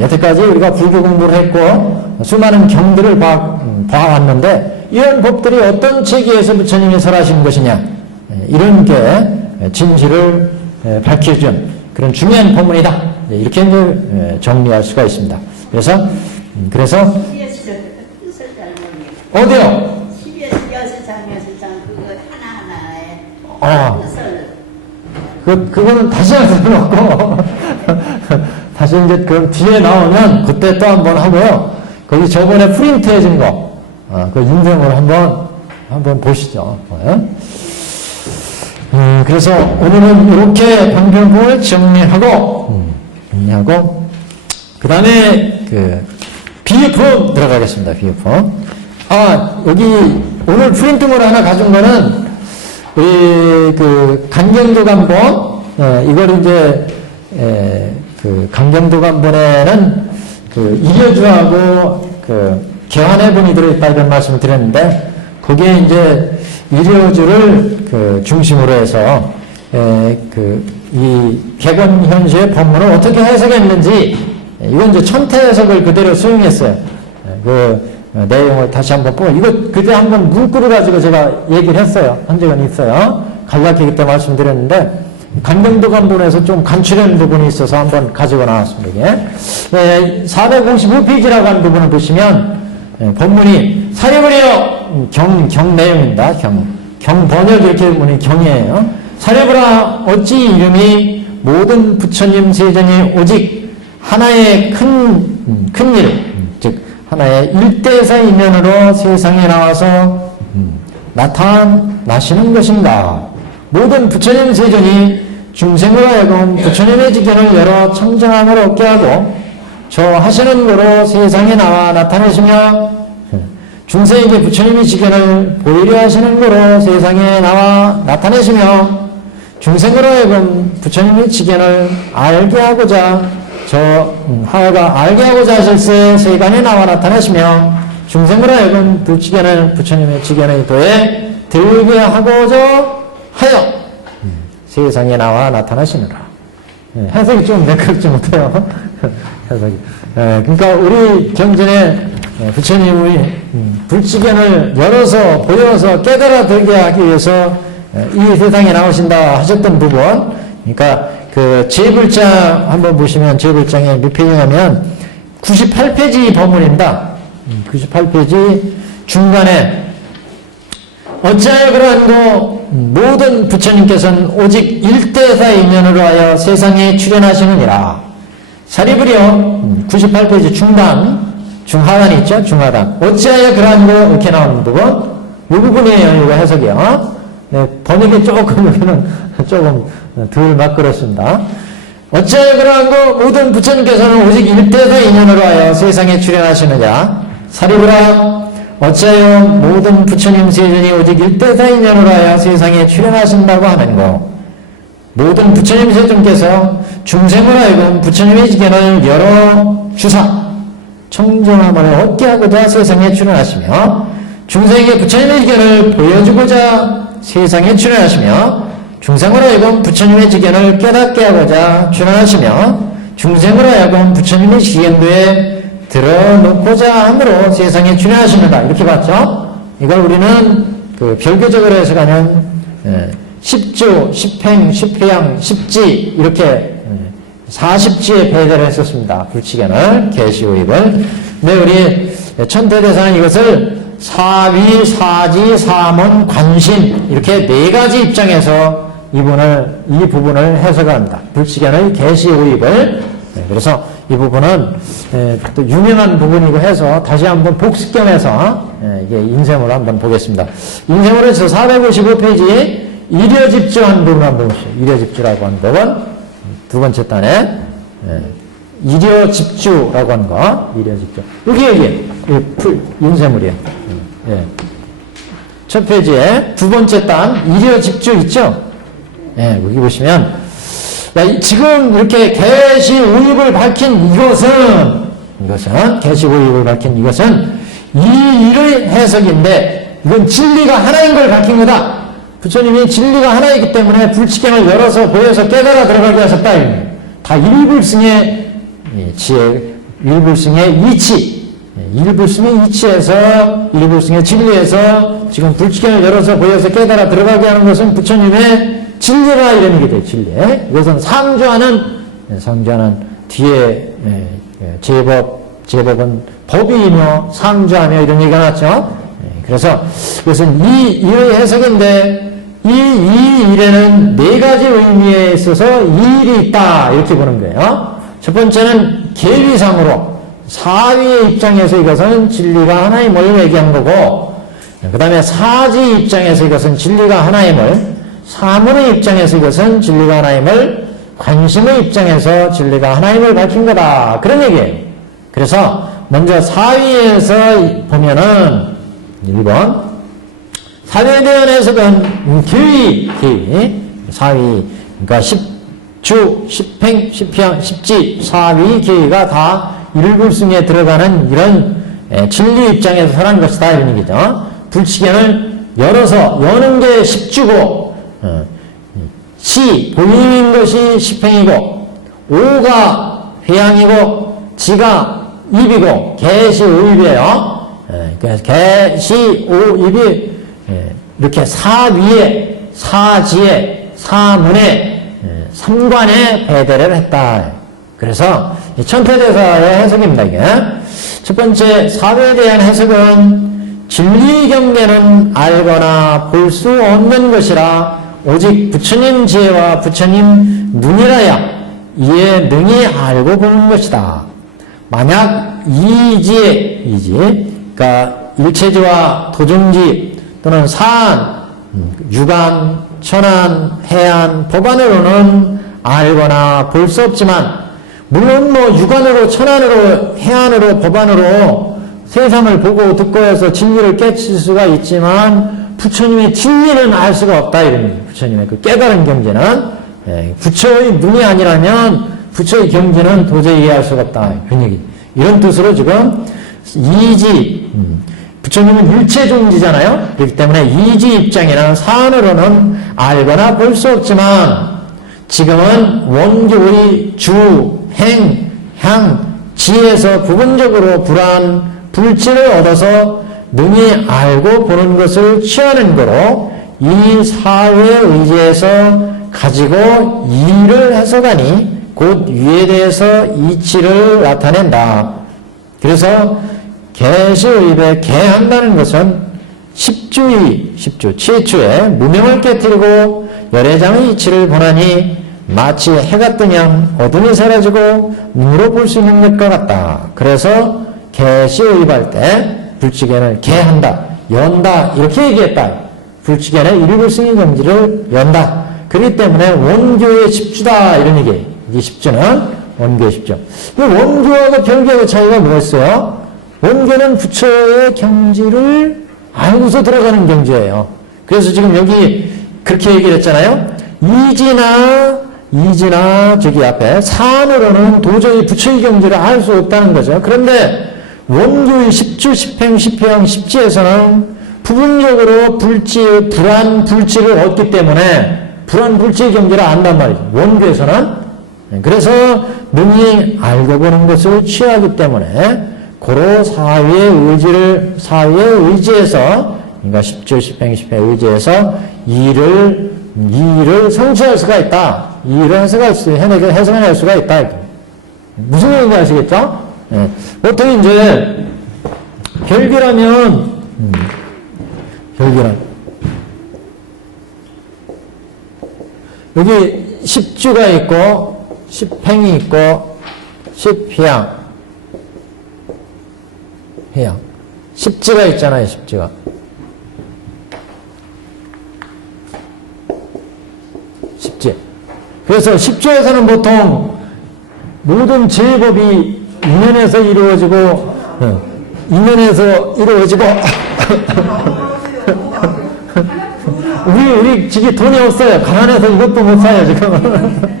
여태까지 우리가 불교 공부를 했고 수많은 경들을 봐왔는데 이런 법들이 어떤 체계에서 부처님이 설하신 것이냐 이런 게 진실을 밝혀준 그런 중요한 법문이다. 이렇게 이제 정리할 수가 있습니다. 그래서 어디요? 12여시장 하나하나에 뜻을 그거는 다시 할 수는 없고 다시 이제 그럼 뒤에 나오면 그때 또 한번 하고요. 거기 저번에 프린트 해준 거 그 인쇄물 한번 보시죠. 그래서 오늘은 이렇게 방편품을 정리하고 그 다음에 비유품 들어가겠습니다. 비유품. 여기 오늘 프린트물 하나 가진 거는 우리 강경도 간본 이걸 이제 강경도 간본에는 이려주하고 개환해본이 들어있다 이런 말씀을 드렸는데 거기에 이제 이려주를 중심으로 해서 이 개건현시의 법문을 어떻게 해석했는지 이건 이제 천태 해석을 그대로 수용했어요. 내용을 다시 한번 보고 이거 그때 한번 문구를 가지고 제가 얘기를 했어요. 한 적은 있어요. 간략히 그때 말씀드렸는데 강경도 간본에서 좀 간추려는 부분이 있어서 한번 가지고 나왔습니다. 이게 455페이지라고 하는 부분을 보시면 본문이 사려버려 경 내용입니다. 경 번역 이렇게 보면 경이에요. 사려버라 어찌 이름이 모든 부처님 세전이 오직 하나의 큰일 즉 하나의 일대사 인연으로 세상에 나와서 나타나시는 것인가. 모든 부처님 세전이 중생으로 하여금 부처님의 지견을 열어 청정함을 얻게 하고 저 하시는 거로 세상에 나와 나타내시며 중생에게 부처님의 직견을 보이려 하시는 거로 세상에 나와 나타내시며 중생으로 하여금 부처님의 직견을 알게 하고자 하여가 알게 하고자 하실세 세간에 나와 나타내시며 중생으로 하여금 불직견을 부처님의 직견의 도에 들게 하고자 하여 세상에 나와 나타나시느라. 해석이 좀 매끄럽지 못해요. 해석이. 그러니까 우리 경전에 부처님이 불직견을 열어서 보여서 깨달아 들게 하기 위해서 이 세상에 나오신다 하셨던 부분, 그러니까 그 제1장 한번 보시면 제1장에 몇 페이지냐면 98페이지 본문입니다. 98페이지 중간에 어찌하여 그러한고 모든 부처님께서는 오직 일대사 인연으로 하여 세상에 출현하시느니라. 사리부려 98페이지 중하단이 있죠? 중하단. 어찌하여 그러한고 이렇게 나오는 부분, 이 부분이에요. 이거 해석이요. 네, 번역이 조금 여기는 조금 덜 맞그렇습니다. 어찌하여 그러한고 모든 부처님께서는 오직 일대사 인연으로 하여 세상에 출현하시느냐. 사리부라 어찌하여 모든 부처님 세존이 오직 일대사 인연으로 하여 세상에 출현하신다고 하는고 모든 부처님 세존께서 중생으로 하여금 부처님의 직견을 열어 주사 청정함을 얻게 하고자 세상에 출현하시며 중생에게 부처님의 직견을 보여주고자 세상에 출현하시며 중생으로 하여금 부처님의 직견을 깨닫게 하고자 출현하시며 중생으로 하여금 부처님의 시행도에 들어놓고자 함으로 세상에 출현하시는다. 이렇게 봤죠? 이걸 우리는 그 별개적으로 해석하면 10주, 10행, 10회양, 10지 이렇게 40지에 배제를 했었습니다. 불치견을, 계시오입을. 근데 우리 천태대사는 이것을 사위, 사지, 사문, 관심 이렇게 네 가지 입장에서 이 부분을 해석합니다. 불치견의 계시오입을. 그래서 이 부분은 또 유명한 부분이고 해서 다시 한번 복습 겸해서 이게 인셈으로 한번 보겠습니다. 인셈으로 해서 455페이지에 일여집주한 부분 한번 보시죠. 일여집주라고 하는 부분 두 번째 단에 일여집주라고 하는 거 일여집주 여기 인셈물이에요. 첫 페이지에 두 번째 단 일여집주 있죠. 여기 보시면 지금 이렇게 계시 오입을 밝힌 이것은 계시 오입을 밝힌 이것은 이 일의 해석인데 이건 진리가 하나인 걸 밝힌 거다. 부처님이 진리가 하나이기 때문에 불치견을 열어서 보여서 깨달아 들어가게 하셨다. 다 일불승의 지혜, 일불승의 이치, 일불승의 이치에서 일불승의 진리에서 지금 불치견을 열어서 보여서 깨달아 들어가게 하는 것은 부처님의 진리라 이런 얘기 돼요. 진리. 이것은 상주하는 뒤에 제법은 법이며 상주하며 이런 얘기가 나왔죠. 그래서 이것은 이 일의 해석인데 이 일에는 네 가지 의미에 있어서 이 일이 있다 이렇게 보는 거예요. 첫 번째는 계위상으로 사위의 입장에서 이것은 진리가 하나임을 얘기한 거고 그 다음에 사지 입장에서 이것은 진리가 하나임을 사문의 입장에서 이것은 진리가 하나임을 관심의 입장에서 진리가 하나임을 밝힌 거다. 그런 얘기예요. 그래서 먼저 사위에서 보면은 1번 사위에 대한 해석은 계위 사위 그러니까 10주, 10행, 10향, 10지 사위 계위가 다 일불승에 들어가는 이런 진리 입장에서 설한 것이다 이런 얘기죠. 불치견을 열어서 여는 게 10주고 시 보이는 것이 10행이고 오가 회양이고 지가 입이고 계시 오입이에요. 그래서 계시 오입이 이렇게 사위에 사지에 사문에 삼관에 배대를 했다. 그래서 천태대사의 해석입니다. 이게 첫 번째 사회에 대한 해석은 진리 경계는 알거나 볼 수 없는 것이라 오직 부처님 지혜와 부처님 눈이라야 이에 능히 알고 보는 것이다. 만약 이지, 그러니까 일체지와 도중지 또는 사안, 유관, 천안, 해안, 법안으로는 알거나 볼 수 없지만 물론 뭐 육안으로, 천안으로, 해안으로, 법안으로 세상을 보고 듣고 해서 진리를 깨칠 수가 있지만 부처님의 진리는 알 수가 없다 이런 부처님의 그 깨달은 경제는 부처의 눈이 아니라면 부처의 경제는 도저히 이해할 수가 없다 그런 얘기. 이런 뜻으로 지금 이지 부처님은 일체존지잖아요. 그렇기 때문에 이지 입장이나 사안으로는 알거나 볼 수 없지만 지금은 원교의 주, 행, 향, 지에서 부분적으로 불안, 불치를 얻어서 능히 알고 보는 것을 취하는 거로 이 사회 의지에서 가지고 이를 해석하니 곧 위에 대해서 이치를 나타낸다. 그래서 개시의입에 개한다는 것은 십주, 치주에 무명을 깨뜨리고 열애장의 이치를 보나니 마치 해가 뜨면 어둠이 사라지고 눈으로 볼 수 있는 것과 같다. 그래서 개시의입할 때 불치견을 개한다, 연다 이렇게 얘기했다. 불치견의 일불승의 경지를 연다. 그렇기 때문에 원교의 십주다 이런 얘기. 이 십주는 원교의 십주. 원교하고 별교의 차이가 뭐였어요? 원교는 부처의 경지를 알고서 들어가는 경지예요. 그래서 지금 여기 그렇게 얘기를 했잖아요. 이지나 저기 앞에 사안으로는 도저히 부처의 경지를 알 수 없다는 거죠. 그런데 원교의 십주, 십행, 십회양, 십지에서는 부분적으로 불안, 불치를 얻기 때문에 불안, 불치의 경지를 안단 말이죠. 원교에서는. 그래서 능히 알고 보는 것을 취하기 때문에 고로 사위의 의지에서 그러니까 십주, 십행, 십회 의지에서 이를 성취할 수가 있다. 이를 해석할 수가 있다. 무슨 얘기인지 아시겠죠? 네. 보통 이제 별기라면 여기 십주가 있고 십행이 있고 십회양 십지가 있잖아요. 십지가 십지. 그래서 십주에서는 보통 모든 제법이 이면에서 이루어지고 우리 지금 돈이 없어요. 가난해서 이것도 못 사요 지금.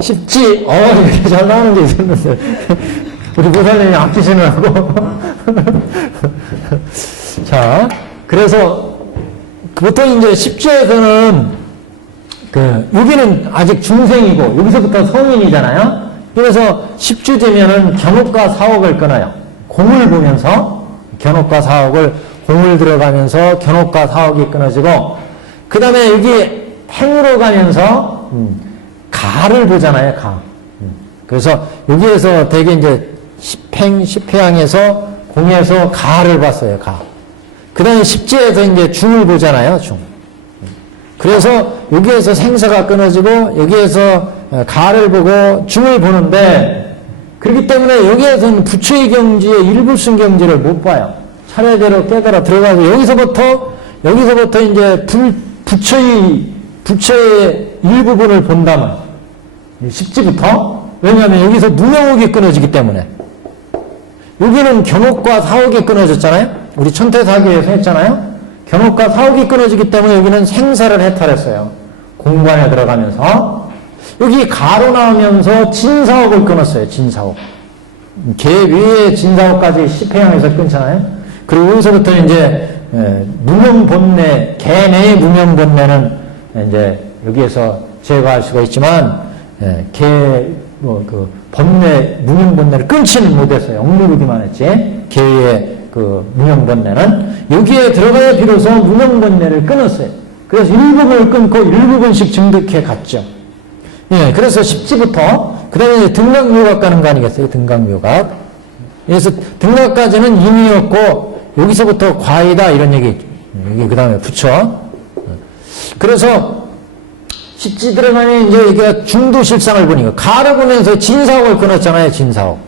십지 이렇게 잘 나오는 게 있었는데 우리 보살님이 아끼시느라고. 자, 그래서 보통 이제 십주에서는 여기는 아직 중생이고 여기서부터 성인이잖아요. 그래서 십주 되면은 견옥과 사옥을 끊어요. 공을 보면서 견옥과 사옥을 공을 들어가면서 견옥과 사옥이 끊어지고 그 다음에 여기 행으로 가면서 가를 보잖아요. 가. 그래서 여기에서 되게 이제 십행, 십회양에서 공에서 가를 봤어요. 가. 그 다음에 십지에서 이제 중을 보잖아요. 중. 그래서 여기에서 생사가 끊어지고 여기에서 가를 보고 중을 보는데 그렇기 때문에 여기에서는 부처의 경지의 일불승 경지를 못 봐요. 차례대로 깨달아 들어가서 여기서부터 이제 부처의 일부분을 본다면 십지부터 왜냐하면 여기서 무명옥이 끊어지기 때문에 여기는 견옥과 사옥이 끊어졌잖아요. 우리 천태사기에서 했잖아요. 견옥과 사옥이 끊어지기 때문에 여기는 생사를 해탈했어요. 공관에 들어가면서 여기 가로 나오면서 진사옥을 끊었어요. 진사옥. 개 위에 진사옥까지 십회양에서 끊잖아요. 그리고 여기서부터 이제 무명본내, 개 내의 무명본내는 이제 여기에서 제거할 수가 있지만 번뇌, 무명본뇌를 끊지는 못했어요. 억누르기만 했지. 개의 무명본뇌는 여기에 들어가야 비로소 무명본뇌를 끊었어요. 그래서 일부분을 끊고 일부분씩 증득해 갔죠. 예, 그래서 십지부터 그 다음에 등각묘각 가는 거 아니겠어요? 등각묘각. 그래서 등각까지는 인이었고 여기서부터 과이다 이런 얘기. 여기 그 다음에 부처. 그래서 십지 들어가니 이제 여기가 중도실상을 보니까 가를 보면서 진사옥을 끊었잖아요. 진사옥.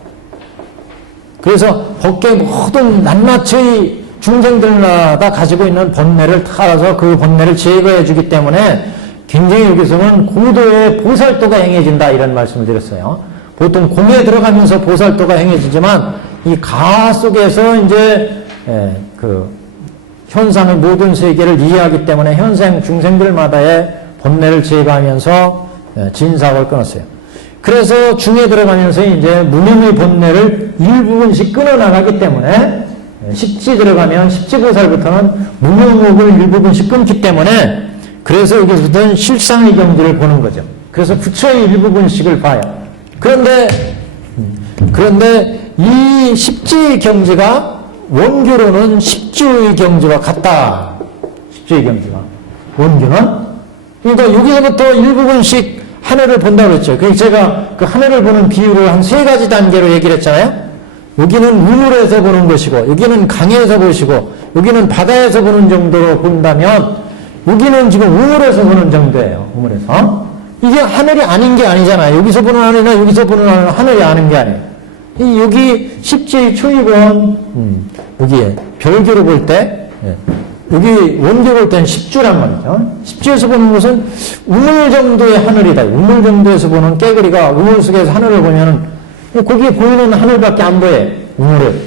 그래서 법계 모든 낱낱의 중생들마다 가지고 있는 번뇌를 따라서 그 번뇌를 제거해 주기 때문에 굉장히 여기서는 고도의 보살도가 행해진다 이런 말씀을 드렸어요. 보통 공에 들어가면서 보살도가 행해지지만 이 가하 속에서 이제 그 현상의 모든 세계를 이해하기 때문에 현생 중생들마다의 번뇌를 제거하면서 진사업을 끊었어요. 그래서 중에 들어가면서 이제 무명의 번뇌를 일부분씩 끊어나가기 때문에 십지 들어가면 십지보살부터는 무명목을 일부분씩 끊기 때문에 그래서 여기서는 실상의 경지를 보는 거죠. 그래서 부처의 일부분씩을 봐요. 그런데 이 십지의 경지가 원교로는 십주의 경지와 같다. 십주의 경지가. 원교는? 그러니까 여기서부터 일부분씩 하늘을 본다고 했죠. 그래서 제가 그 하늘을 보는 비율을 한 3가지 단계로 얘기를 했잖아요. 여기는 우물에서 보는 것이고, 여기는 강에서 보시고, 여기는 바다에서 보는 정도로 본다면, 여기는 지금 우물에서 보는 정도예요. 우물에서. 이게 하늘이 아닌 게 아니잖아요. 여기서 보는 하늘이나 여기서 보는 하늘이 아닌 게 아니에요. 여기 십지의 초입은, 여기에 별교로 볼 때, 여기 원교 볼 때는 십주란 말이죠. 십주에서 보는 것은 우물 정도의 하늘이다. 우물 정도에서 보는 깨그리가 우물 속에서 하늘을 보면은 거기에 보이는 하늘밖에 안 보여요. 우물을.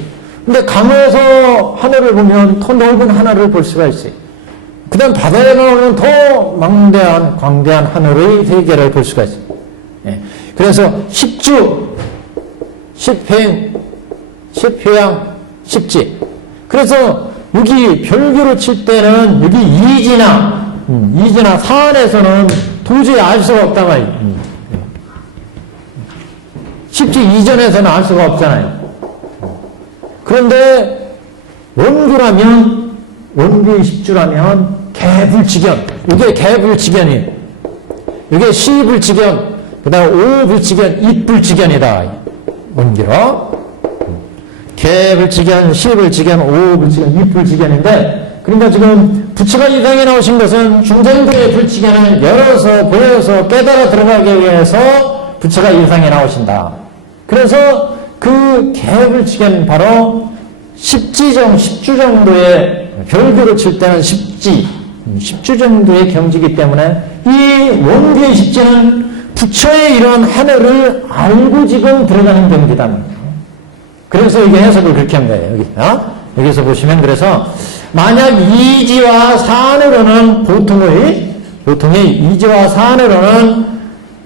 근데 강에서 하늘을 보면 더 넓은 하늘을 볼 수가 있어요. 그 다음 바다에 나오면 더 망대한, 광대한 하늘의 세계를 볼 수가 있어요. 예. 그래서 십주, 십행, 십효양, 십지. 그래서 여기 별교로 칠 때는 여기 이지나 사안에서는 도저히 알 수가 없단 말이에요. 십지 이전에서는 알 수가 없잖아요. 그런데 원교라면, 원교의 십주라면 개불지견, 이게 개불지견이에요. 이게 시불지견, 그 다음에 오불지견, it불지견이다. 원교로. 개불지견, 시불지견, 오불지견, it불지견인데, 그러니까 지금 부처가 이 땅에 나오신 것은 중생들의 불지견을 열어서 보여서 깨달아 들어가기 위해서 부처가 이 땅에 나오신다. 그래서 그 개불지견 바로 십주 정도의 별교로 칠 때는 십주 정도의 경지이기 때문에 이 원교의 십지는 부처의 이런 하늘을 알고 지금 들어가는 경지다. 그래서 이게 해석을 그렇게 한 거예요. 여기서 보시면 그래서 만약 이지와 사안으로는 보통의 이지와 사안으로는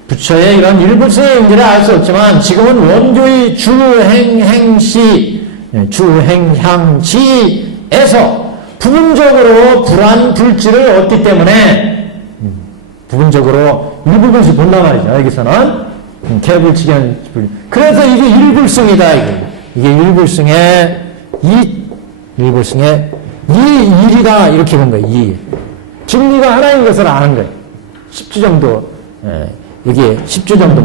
부처의 이런 일불성의 경지를 알 수 없지만 지금은 원교의 주행향시에서 부분적으로 불안불지를 얻기 때문에 부분적으로 일부분씩 본단 말이죠. 여기서는 개불지견. 그래서 이게 일불성이다. 이게 일불성의 일이다. 이렇게 본 거예요. 이. 진리가 하나인 것을 아는 거예요. 10주 정도. 여기 10주 정도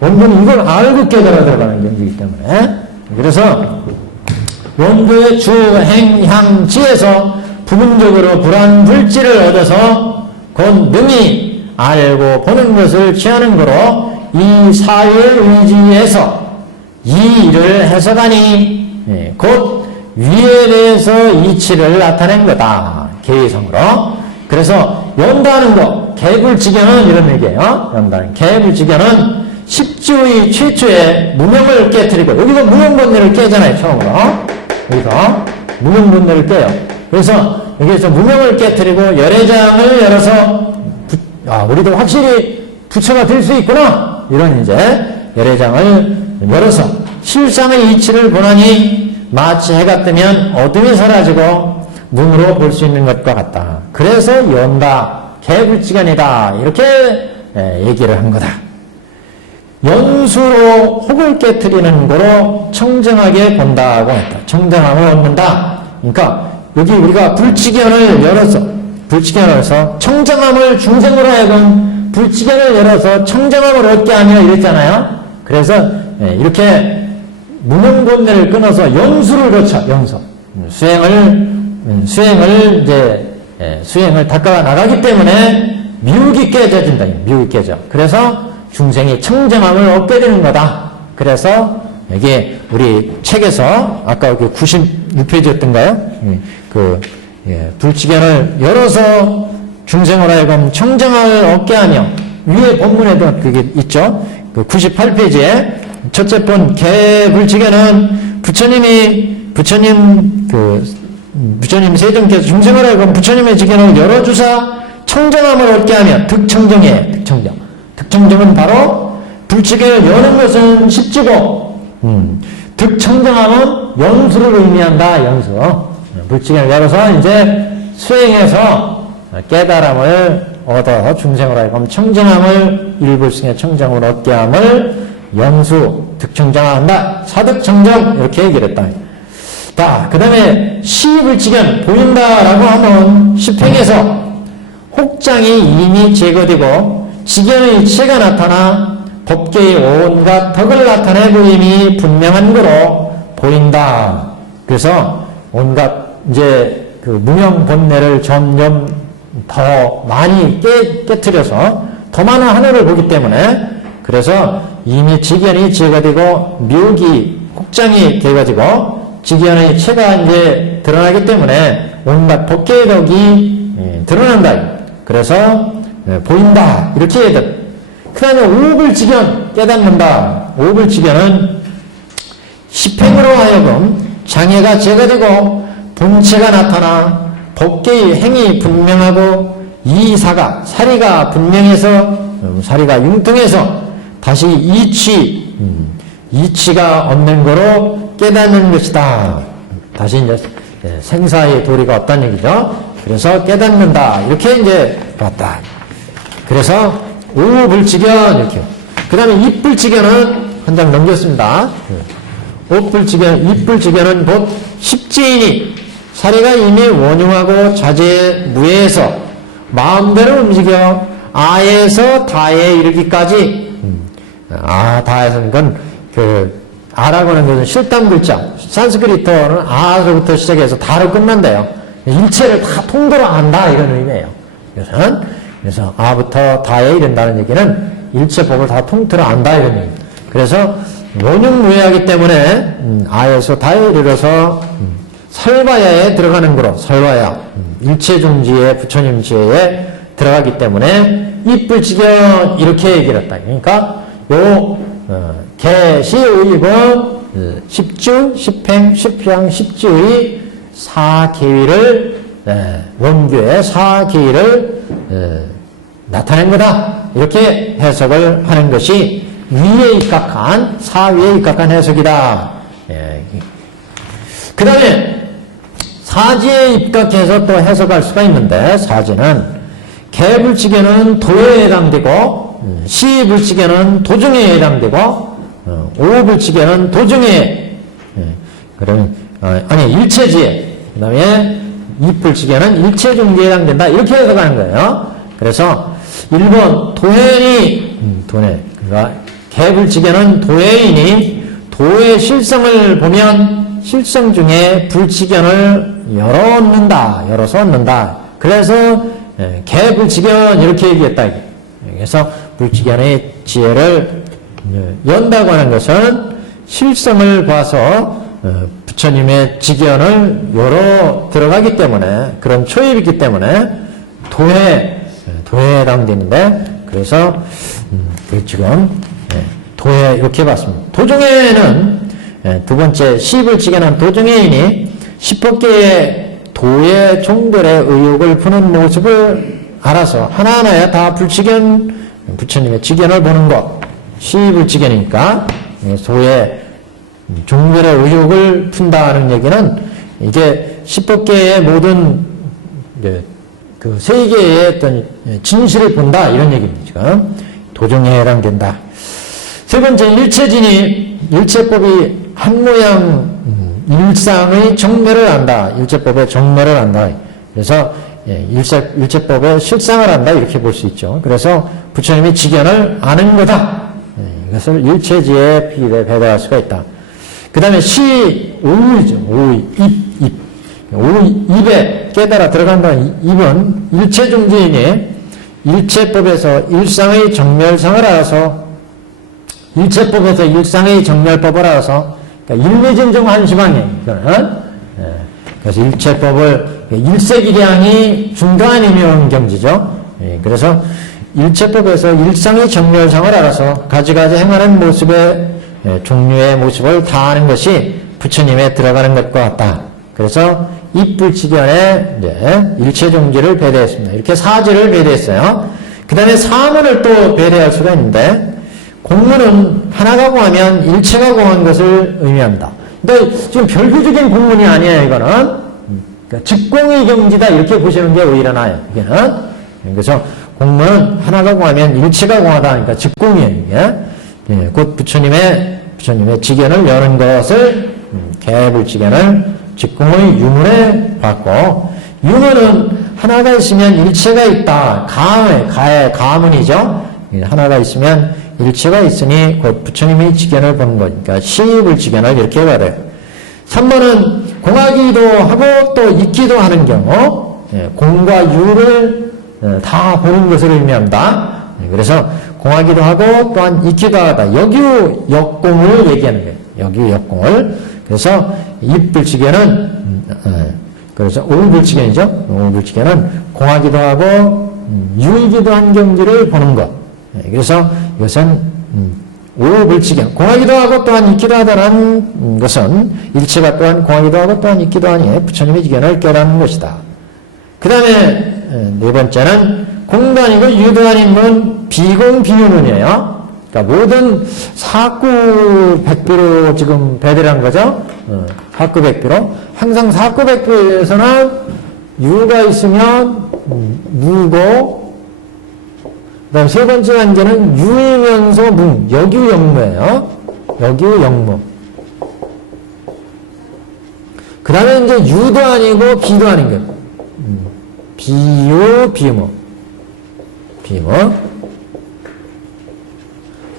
원교는 이걸 알고 깨달아 들어가는 경지이기 때문에. 그래서 원교의 주행향지에서 부분적으로 불안불지를 얻어서 곧 능히 알고 보는 것을 취하는 거로 이 사유의지에서 이 일을 해석하니 곧 위에 대해서 이치를 나타낸 거다. 개의성으로. 그래서 연다는 거, 개불지견은 이런 얘기예요. 연다는 개불지견은 십주의 최초의 무명을 깨뜨리고, 여기서 무명본뇌를 깨잖아요, 처음으로. 여기서 무명본뇌를 깨요. 그래서 여기서 무명을 깨뜨리고 열애장을 열어서 우리도 확실히 부처가 될 수 있구나. 이런 이제 열애장을 열어서 실상의 이치를 보나니 마치 해가 뜨면 어둠이 사라지고 눈으로 볼 수 있는 것과 같다. 그래서 연다, 개불지견이다. 이렇게 얘기를 한 거다. 연수로 혹을 깨뜨리는 거로 청정하게 본다고 했다. 청정함을 얻는다. 그러니까 여기 우리가 불지견을 열어서 청정함을 중생으로 하여금 불지견을 열어서 청정함을 얻게 하며 이랬잖아요. 그래서 이렇게 무명본뇌를 끊어서 연수를 거쳐. 수행을 닦아 나가기 때문에 미혹이 깨져진다. 미혹이 깨져. 그래서 중생이 청정함을 얻게 되는 거다. 그래서 이게 우리 책에서 아까 그 96페이지였던가요? 불치견을 열어서 중생을 하여금 청정을 얻게 하며 위에 본문에도 그게 있죠. 그 98페이지에 첫째 본 개불치견은 부처님 세존께서 중생을 하여금 부처님의 지견을 열어주사 청정함을 얻게 하며 득청정이에요. 득청정은 바로 불치견을 여는 것은 십지고 득청정함은 연수를 의미한다. 연수. 불치견을 열어서 이제 수행해서 깨달음을 얻어 중생으로 하여금 청정함을 일불승의 청정을 얻게 함을 연수, 득청정한다. 사득청정 이렇게 얘기를 했다. 자, 그 다음에 시불치견 보인다라고 하면 십행에서 혹장이 이미 제거되고 지견의 이체가 나타나 법계의 온갖 덕을 나타내 보임이 분명한 거로 보인다. 그래서 온갖 이제 그 무명 본내를 점점 더 많이 깨트려서 더 많은 하늘을 보기 때문에 그래서 이미 지견이 제거되고 묘기 혹장이 되어지고 지견의 체가 이제 드러나기 때문에 온갖 법계의 덕이 드러난다. 그래서 보인다. 이렇게 해야 돼. 그 다음에 오불지견 깨닫는다. 오불지견은 십행으로 하여금 장애가 제거되고 본체가 나타나 법계의 행이 분명하고 이사가 사리가 분명해서 사리가 융통해서 다시 이치가 없는 거로 깨닫는 것이다. 다시 이제 생사의 도리가 없다는 얘기죠. 그래서 깨닫는다. 이렇게 이제 봤다. 그래서 오불지견 이렇게. 그 다음에 입불지견은 한 장 넘겼습니다. 오불지견, 입불지견은 곧 십지인이 사리가 이미 원흉하고 자제 무해에서 마음대로 움직여 아에서 다에 이르기까지 다에서는 건 아라고 하는 것은 실담 글자 산스크리트어는 아로부터 시작해서 다로 끝난대요. 일체를 다 통틀어 안다 이런 의미예요. 그래서 아부터 다에 이른다는 얘기는 일체법을 다 통틀어 안다 이런 의미. 그래서 원흉무해하기 때문에 아에서 다에 이르러서 설바야에 들어가는 거로 설바야 일체중지의 부처님 지혜에 들어가기 때문에 입불지견 이렇게 얘기를 했다. 그러니까 요 개시의입은 십주, 십행, 십향, 십지의 사계위를 원교의 사계위를 나타낸 거다. 이렇게 해석을 하는 것이 위에 입각한 사위에 입각한 해석이다. 그 다음에 사지에 입각해서 또 해석할 수가 있는데 사지는 개불치견은 도에 해당되고 시불치견은 도중에 해당되고 오불치견은 도중에 그러면 일체지에 그 다음에 입불치견은 일체중지에 해당된다 이렇게 해석하는 거예요. 그래서 1번 도해인이 그러니까 개불치견은 도해인이 도의 실성을 보면 실성 중에 불치견을 열어서 얻는다. 그래서 개불치견 이렇게 얘기했다. 그래서 불치견의 지혜를 연다고 하는 것은 실성을 봐서 부처님의 지견을 열어 들어가기 때문에 그런 초입이기 때문에 도에 해당되는데 그래서 지금 도에 이렇게 봤습니다. 도중에는 두 번째 시불치견은 도중에이니 십법계의 도의 종들의 의욕을 푸는 모습을 알아서 하나하나에 다 부처님의 지견을 보는 것 시불치견이니까 도의 종들의 의욕을 푼다는 얘기는 이게 십법계의 모든 그 세계의 어떤 진실을 본다 이런 얘기입니다. 지금 도중에 해당된다. 세 번째 일체진이 일체법이 한 모양 일상의 정매를 안다. 일체법의 정매를 안다. 그래서 일체법의 실상을 안다 이렇게 볼 수 있죠. 그래서 부처님의 지견을 아는 거다. 이것을 일체지에 배달할 수가 있다. 그 다음에 오의죠. 입에 깨달아 들어간다는 입은 일체중지이니 일체법에서 일상의 정멸상을 알아서 일체법에서 일상의 정멸법을 알아서 그러니까 일미진정 한시방이에요. 이거는. 그래서 일체법을 일색일양이 중간이면 경지죠. 그래서 일체법에서 일상의 정멸상을 알아서 가지가지 행하는 모습의 종류의 모습을 다 아는 것이 부처님에 들어가는 것과 같다. 그래서 입불치견에 일체종지를 배대했습니다. 이렇게 사지를 배대했어요. 그 다음에 사문을 또 배대할 수가 있는데 공문은 하나가 공하면 일체가 공한 것을 의미합니다. 근데 지금 별교적인 공문이 아니에요. 이거는 그러니까 즉공의 경지다 이렇게 보시는 게 오히려 나아요. 이게는 그래서 공문은 하나가 공하면 일체가 공하다. 그러니까 즉공이에요. 이게 곧 부처님의 지견을 여는 것을 개불지견을 직공의 유문에 받고 유문은 하나가 있으면 일체가 있다. 가의 가문이죠. 하나가 있으면 일체가 있으니 곧 부처님이 지견을 보는 거니까 시불지견을 이렇게 받아요. 3번은 공하기도 하고 또 있기도 하는 경우 공과 유를 다 보는 것을 의미합니다. 그래서 공하기도 하고 또한 있기도 하다. 역유 역공을 얘기하는 거예요. 역유 역공을. 그래서 입불지견은 그래서 오불지견이죠. 오불지견은 공하기도 하고 유이기도 한 경지를 보는 것. 그래서 이것은 오불지견. 공하기도 하고 또한 있기도 하다는 것은 일체가 또한 공하기도 하고 또한 있기도 하니 부처님의 지견을 깨닫는 것이다. 그 다음에 네 번째는 공도 아니고 유도 아닌 문 비공 비유문이에요. 그러니까 모든 사구백비로 지금 배대를 한 거죠. 사구백비로. 항상 사구백비에서는 유가 있으면 무고, 그 다음 세 번째 단계는 유이면서 무, 역유역무예요. 역유역무. 그 다음에 이제 유도 아니고 비도 아닌 거예요. 비유, 비무. 비무.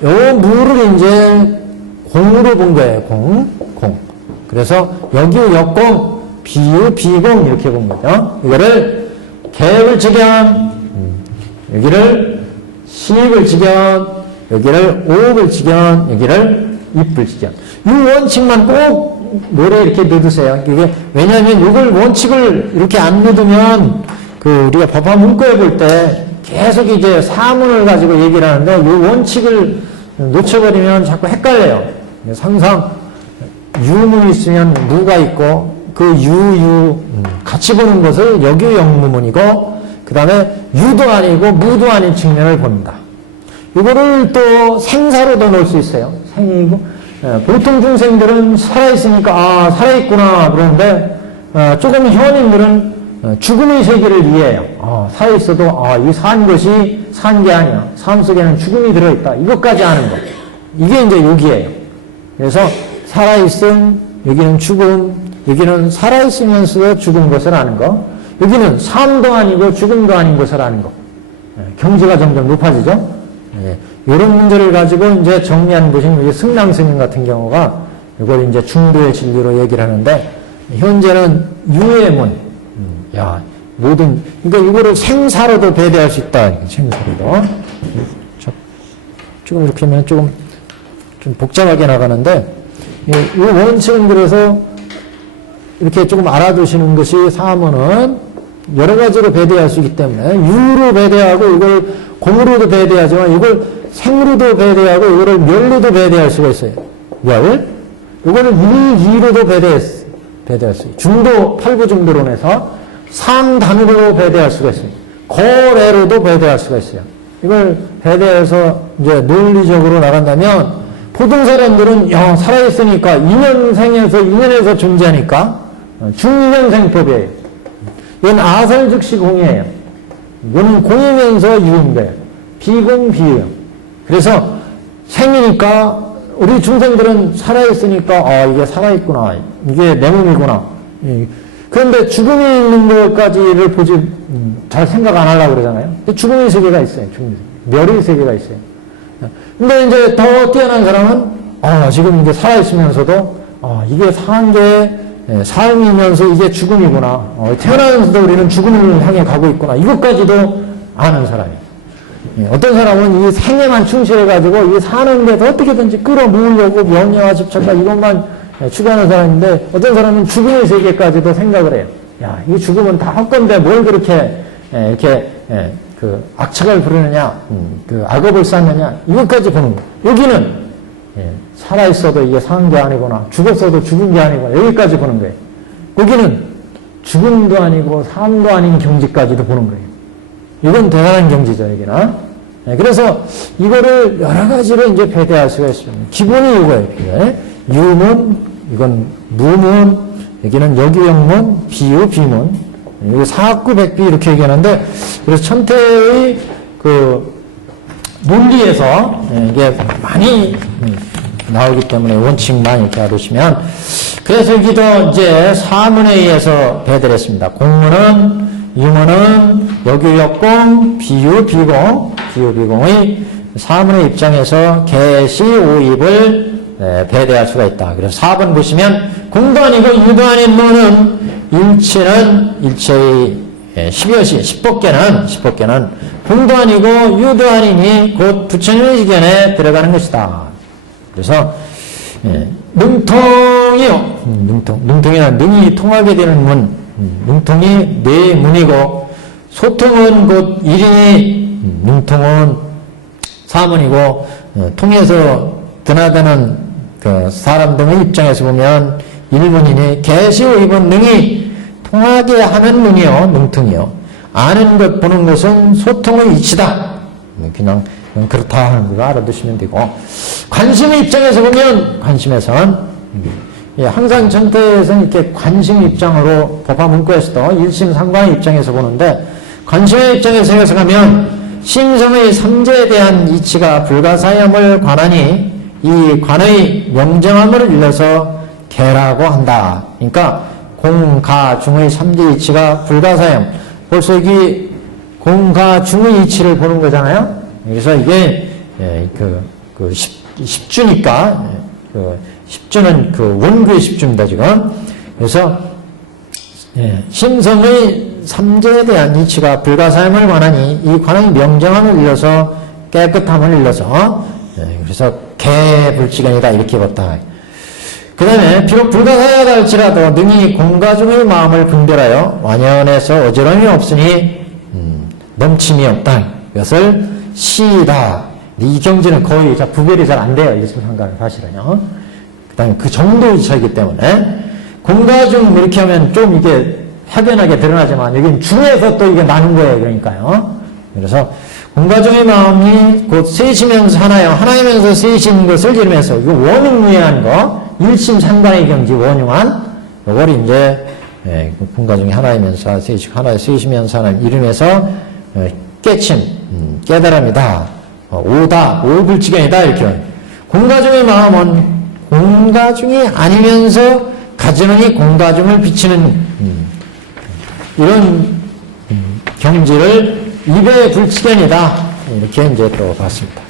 요 무를 이제 공으로 본 거예요. 공. 그래서 역유, 역공, 비유, 비공 이렇게 본 거죠. 이거를 개불지견, 여기를 시불지견, 여기를 오불지견, 여기를 입불지견. 이 원칙만 꼭 노래 이렇게 넣으세요. 이게 왜냐하면 이걸 원칙을 이렇게 안 넣으면 우리가 법화 문구에 볼 때 계속 이제 사문을 가지고 얘기를 하는데 이 원칙을 놓쳐버리면 자꾸 헷갈려요. 항상 유문이 있으면 무가 있고 그 같이 보는 것을 역유역무문이고 그 다음에 유도 아니고 무도 아닌 측면을 본다. 이거를 또 생사로도 놓을 수 있어요. 생이고 보통 중생들은 살아있으니까 살아있구나 그러는데 조금 현인들은 죽음의 세계를 이해해요. 살아있어도 이 산 것이 산 게 아니야. 삶 속에는 죽음이 들어있다. 이것까지 아는 거. 이게 이제 욕이에요. 그래서 살아있음, 여기는 죽음, 여기는 살아있으면서도 죽은 것을 아는 거. 여기는 삶도 아니고 죽음도 아닌 것을 아는 거. 경지가 점점 높아지죠. 이런 문제를 가지고 이제 정리하는 것이 승랑스님 같은 경우가 이걸 이제 중도의 진리로 얘기를 하는데 현재는 유해문. 모든, 그러니까 이거를 생사로도 배대할 수 있다. 생사로도. 조금 이렇게 하면 좀 복잡하게 나가는데, 이 원칙은 그래서 이렇게 조금 알아두시는 것이 사문은 여러 가지로 배대할 수 있기 때문에, 유로 배대하고 이걸 공으로도 배대하지만 이걸 생으로도 배대하고 이거를 멸로도 배대할 수가 있어요. 멸. 이거는 이로도 배대할 수 있어요. 중도, 팔부중도론에서 상단으로 배대할 수가 있어요. 거래로도 배대할 수가 있어요. 이걸 배대해서 이제 논리적으로 나간다면 보통 사람들은 살아있으니까 2년에서 존재하니까 중년생법이에요. 이건 아설즉시 공이에요. 이거는 공이면서 유인 거예요. 비공 비유예요. 그래서 생이니까 우리 중생들은 살아있으니까 이게 살아있구나. 이게 내 몸이구나. 그런데 죽음이 있는 것까지를 보지 잘 생각 안 하려고 그러잖아요. 근데 죽음의 세계가 있어요. 멸의 세계가 있어요. 근데 이제 더 뛰어난 사람은 지금 이제 살아있으면서도 이게 산 게 삶이면서 이게 죽음이구나. 태어나면서도 우리는 죽음을 향해 가고 있구나. 이것까지도 아는 사람이에요. 어떤 사람은 이 생애만 충실해가지고 이 사는 데서 어떻게든지 끌어모으려고 명예와 집착과 이것만 추구하는 사람인데 어떤 사람은 죽음의 세계까지도 생각을 해요. 야, 이 죽음은 다 헛건데 뭘 그렇게 이렇게 그 악착을 부르느냐, 그 악업을 쌓느냐 이것까지 보는 거예요. 여기는 살아있어도 이게 사는 게 아니구나, 죽었어도 죽은 게 아니구나 여기까지 보는 거예요. 거기는 죽음도 아니고 삶도 아닌 경지까지도 보는 거예요. 이건 대단한 경지죠, 여기는. 그래서 이거를 여러 가지로 이제 배대할 수가 있습니다. 기본이 이거예요, 이게. 유문, 이건 무문, 여기는 여기형문, 비유, 비문. 여기 사학구, 백비 이렇게 얘기하는데, 그래서 천태의 그 논리에서 이게 많이 나오기 때문에 원칙만 이렇게 알으시면, 그래서 여기도 이제 사문에 의해서 배대를 했습니다. 공문은, 유문은 여규역공, 비유, 비공, 비유, 비공의 사문의 입장에서 개시, 오입을 배대할 수가 있다. 그래서 4번 보시면 공도 아니고 유도 아닌 무는 일체는 일체의 10여시, 10법계는 공도 아니고 유도 아니니 곧 부처님의 지견에 들어가는 것이다. 그래서 능통이요. 능통이란 능이 통하게 되는 문. 능통이 네 문이고 소통은 곧 일이니 능통은 사문이고 통해서 드나드는 그 사람 등의 입장에서 보면 일문이니 개시오입은 능이 통하게 하는 문이요 능통이요. 아는 것 보는 것은 소통의 이치다. 그냥 그렇다 하는 거 알아두시면 되고 관심의 입장에서 보면 관심에선 항상 전태에서는 이렇게 관심의 입장으로 법화 문구에서도 일심상관의 입장에서 보는데 관심의 입장에서 해석하면 심성의 삼재에 대한 이치가 불가사함을 관하니 이 관의 명정함을 일러서 개라고 한다. 그러니까 공가중의 삼재 이치가 불가사함. 벌써 여기 공가중의 이치를 보는 거잖아요. 그래서 이게 십주니까 십주는 그 원구의 십주입니다, 지금. 그래서, 심성의 삼재에 대한 이치가 불가사함을 관하니 이 관의 명정함을 일러서 깨끗함을 일러서, 그래서 개불지견이다, 이렇게 봤다. 그 다음에, 비록 불가사하다 할지라도 능히 공가중의 마음을 분별하여 완연해서 어지럼이 없으니, 넘침이 없다. 이것을 시다. 이 경지는 거의 구별이 잘 안 돼요, 일심상관은 사실은요. 그 다음에 그 정도의 차이기 때문에 공가중 이렇게 하면 좀 이게 확연하게 드러나지만 여기는 중에서 또 이게 나는 거예요. 그러니까요. 그래서 공가중의 마음이 곧 셋이면서 하나요. 하나이면서 셋인 것을 이루면서 이거 원흉무예한 거 일심상관의 경지 원흉한 이걸 이제 공가중이 하나이면서 셋이 하나의 셋이면서 하나를 이루면서 깨침 깨달음이다. 오다 오불지견이다 이렇게 공가중의 마음은 공가중이 아니면서 가지런히 공가중을 비치는 이런 경지를 입의 불치견이다 이렇게 이제 또 봤습니다.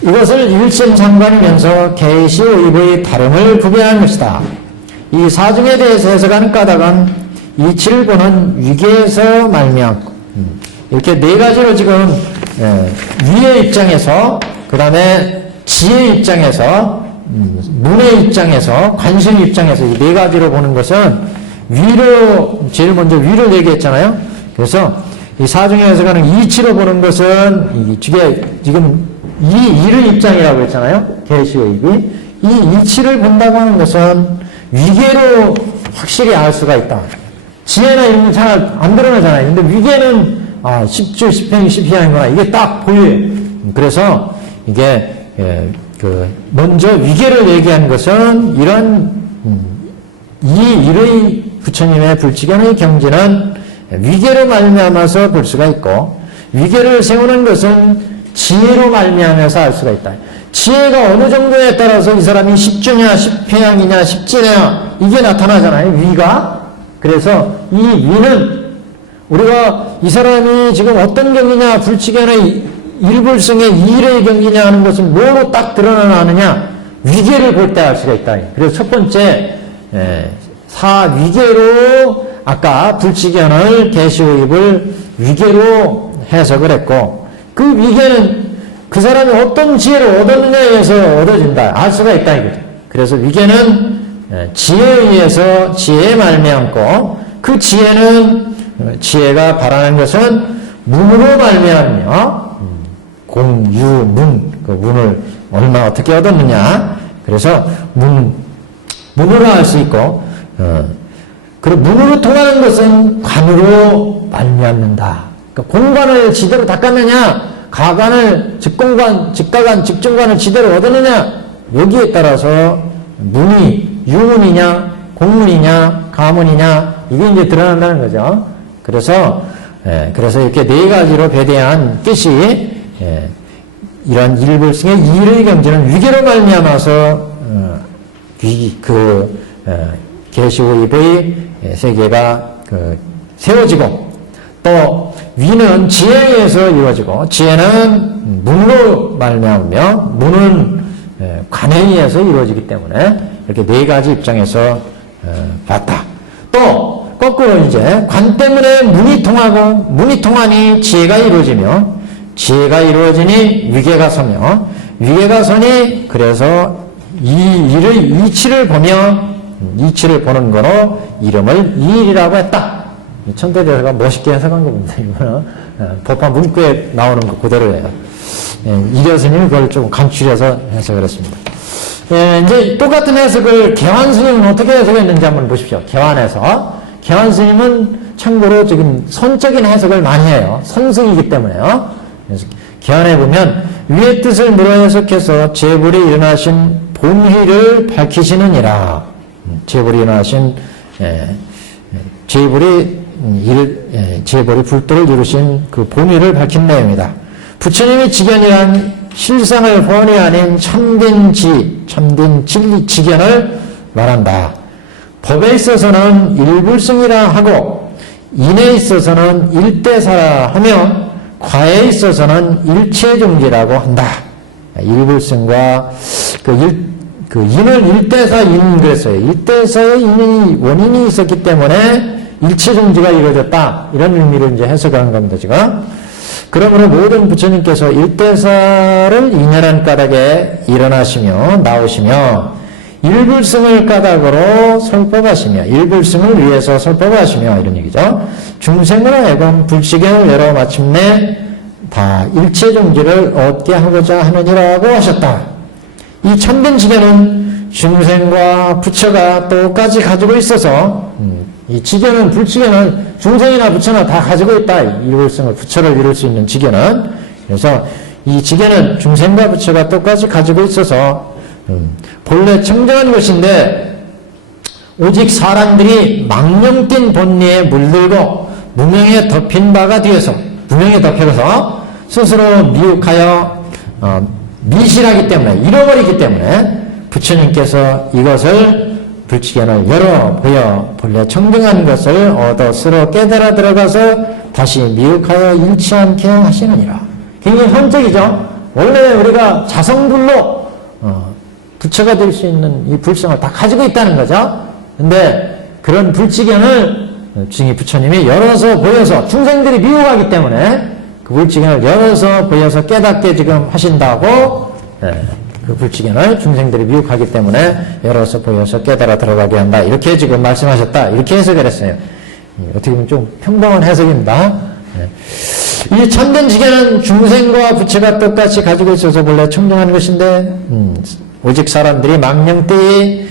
이것을 일심상관이면서 개시오입의 다름을 구별하는 것이다. 이 사중에 대해서 해석하는 까닭은 이치를 보는 위계에서 말미암고 이렇게 네 가지로 지금 위의 입장에서 그 다음에 지의 입장에서 문의 입장에서 관심 입장에서 이 네 가지로 보는 것은 위로 제일 먼저 위를 얘기했잖아요. 그래서 이 사중에 해석하는 이치로 보는 것은 이게 지금 이 이의 입장이라고 했잖아요. 개시오입이 이 이치를 본다고 하는 것은 위계로 확실히 알 수가 있다. 지혜나 이런 건 잘 안 드러나잖아요. 근데 위계는 십주, 십행이, 십희양이구나. 이게 딱 보여요. 그래서 이게 먼저 위계를 얘기한 것은 이런 이 일의 부처님의 불치견의 경지는 위계로 말미암아서 볼 수가 있고 위계를 세우는 것은 지혜로 말미암아서 알 수가 있다. 지혜가 어느 정도에 따라서 이 사람이 십주냐, 십회양이냐, 십지냐 이게 나타나잖아요. 위가. 그래서 이 위는 우리가 이 사람이 지금 어떤 경지냐, 불치견의 일불성의 이일의 경지냐 하는 것은 뭐로 딱 드러나느냐? 위계를 볼 때 알 수가 있다. 그래서 첫 번째, 사위계로 아까 불치견을 개시오입을 위계로 해석을 했고, 그 위계는 그 사람이 어떤 지혜를 얻었느냐에 의해서 얻어진다. 알 수가 있다 이거죠. 그래서 위계는 지혜에 의해서 지혜에 말미암고 그 지혜는 지혜가 바라는 것은 문으로 말미암며 공, 유, 문, 그 문을 얼마 어떻게 얻었느냐. 그래서 문으로 알 수 있고 그리고 문으로 통하는 것은 관으로 말미암는다. 그러니까 공간을 지대로 닦았느냐 가관을 직가관, 직중관을 지대로 얻었느냐 여기에 따라서 문이 유문이냐 공문이냐 가문이냐 이게 이제 드러난다는 거죠. 그래서 이렇게 네 가지로 배대한 뜻이 이러한 일불승의 이의 경지는 위계로 말미암아서 계시오입의 세계가 세워지고 또 위는 지혜에 의해서 이루어지고 지혜는 문으로 말미암으며 문은 관에 의해서 이루어지기 때문에 이렇게 네 가지 입장에서 봤다. 또 거꾸로 이제 관 때문에 문이 통하고 문이 통하니 지혜가 이루어지며 지혜가 이루어지니 위계가 서며 위계가 서니 그래서 이 일의 이치를 보며 이치를 보는 거로 이름을 이일이라고 했다. 천대대사가 멋있게 해석한 겁니다. 이거는 법화 문구에 나오는 거 그대로예요. 이려 스님이 그걸 좀 간추려서 해석을 했습니다. 이제 똑같은 해석을 개환 스님은 어떻게 해석했는지 한번 보십시오. 개환 스님은 참고로 지금 선적인 해석을 많이 해요. 선승이기 때문에요. 그래서 개환해 보면 위의 뜻을 물어 해석해서 재불이 일어나신 본휘를 밝히시느니라. 재불이 일어나신 재불이 불도를 이루신 그 본의를 밝힌 내용이다. 부처님의 지견이란 실상을 훤히 아닌 참된 진리 지견을 말한다. 법에 있어서는 일불승이라 하고 인에 있어서는 일대사라 하며 과에 있어서는 일체종지라고 한다. 일불승과 그 인을 일대사인 그랬어요. 일대사의 인이 원인이 있었기 때문에 일체종지가 이루어졌다. 이런 의미로 이제 해석한 겁니다, 지금. 그러므로 모든 부처님께서 일대사를 인연한 까닭에 일어나시며 나오시며 일불승을 까닭으로 설법하시며 일불승을 위해서 설법하시며 이런 얘기죠. 중생을 하여금 불치경을 열어 마침내 다 일체종지를 얻게 하고자 하느니라고 하셨다. 이 참된 지견은 중생과 부처가 똑같이 가지고 있어서 이 지견은 불지견은 중생이나 부처나 다 가지고 있다. 일불승을 부처를 이룰 수 있는 지견은. 그래서 이 지견은 중생과 부처가 똑같이 가지고 있어서 본래 청정한 것인데 오직 사람들이 망령된 본리에 물들고 무명에 덮인 바가 되어서 무명에 덮여서 스스로 미혹하여 미실하기 때문에 잃어버리기 때문에 부처님께서 이것을 불치견을 열어 보여 본래 청정한 것을 얻어 스스로 깨달아 들어가서 다시 미혹하여 잃지 않게 하시느니라. 굉장히 현적이죠. 원래 우리가 자성불로 부처가 될 수 있는 이 불성을 다 가지고 있다는 거죠. 근데 그런 불치견을 중이 부처님이 열어서 보여서 중생들이 미혹하기 때문에 그 불치견을 열어서 보여서 깨닫게 지금 하신다고 그 불치견을 중생들이 미혹하기 때문에 열어서 보여서 깨달아 들어가게 한다. 이렇게 지금 말씀하셨다. 이렇게 해석을 했어요. 어떻게 보면 좀 평범한 해석입니다. 이 참된 지견은 중생과 부처가 똑같이 가지고 있어서 본래 청정한 것인데 오직 사람들이 망령때에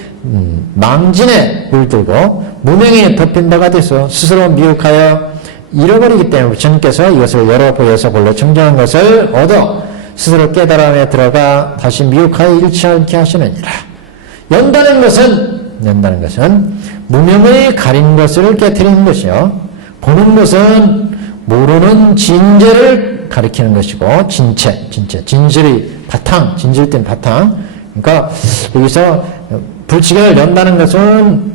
망진에 물들고 무명에 덮인 바가 돼서 스스로 미혹하여 잃어버리기 때문에 부처님께서 이것을 열어 보여서 본래 청정한 것을 얻어 스스로 깨달음에 들어가 다시 미혹하여 잃지 않게 하시느니라. 연다는 것은 무명의 가린 것을 깨트리는 것이요. 보는 것은 모르는 진재를 가리키는 것이고 진실의 바탕, 진실된 바탕. 그러니까 여기서 불치견을 연다는 것은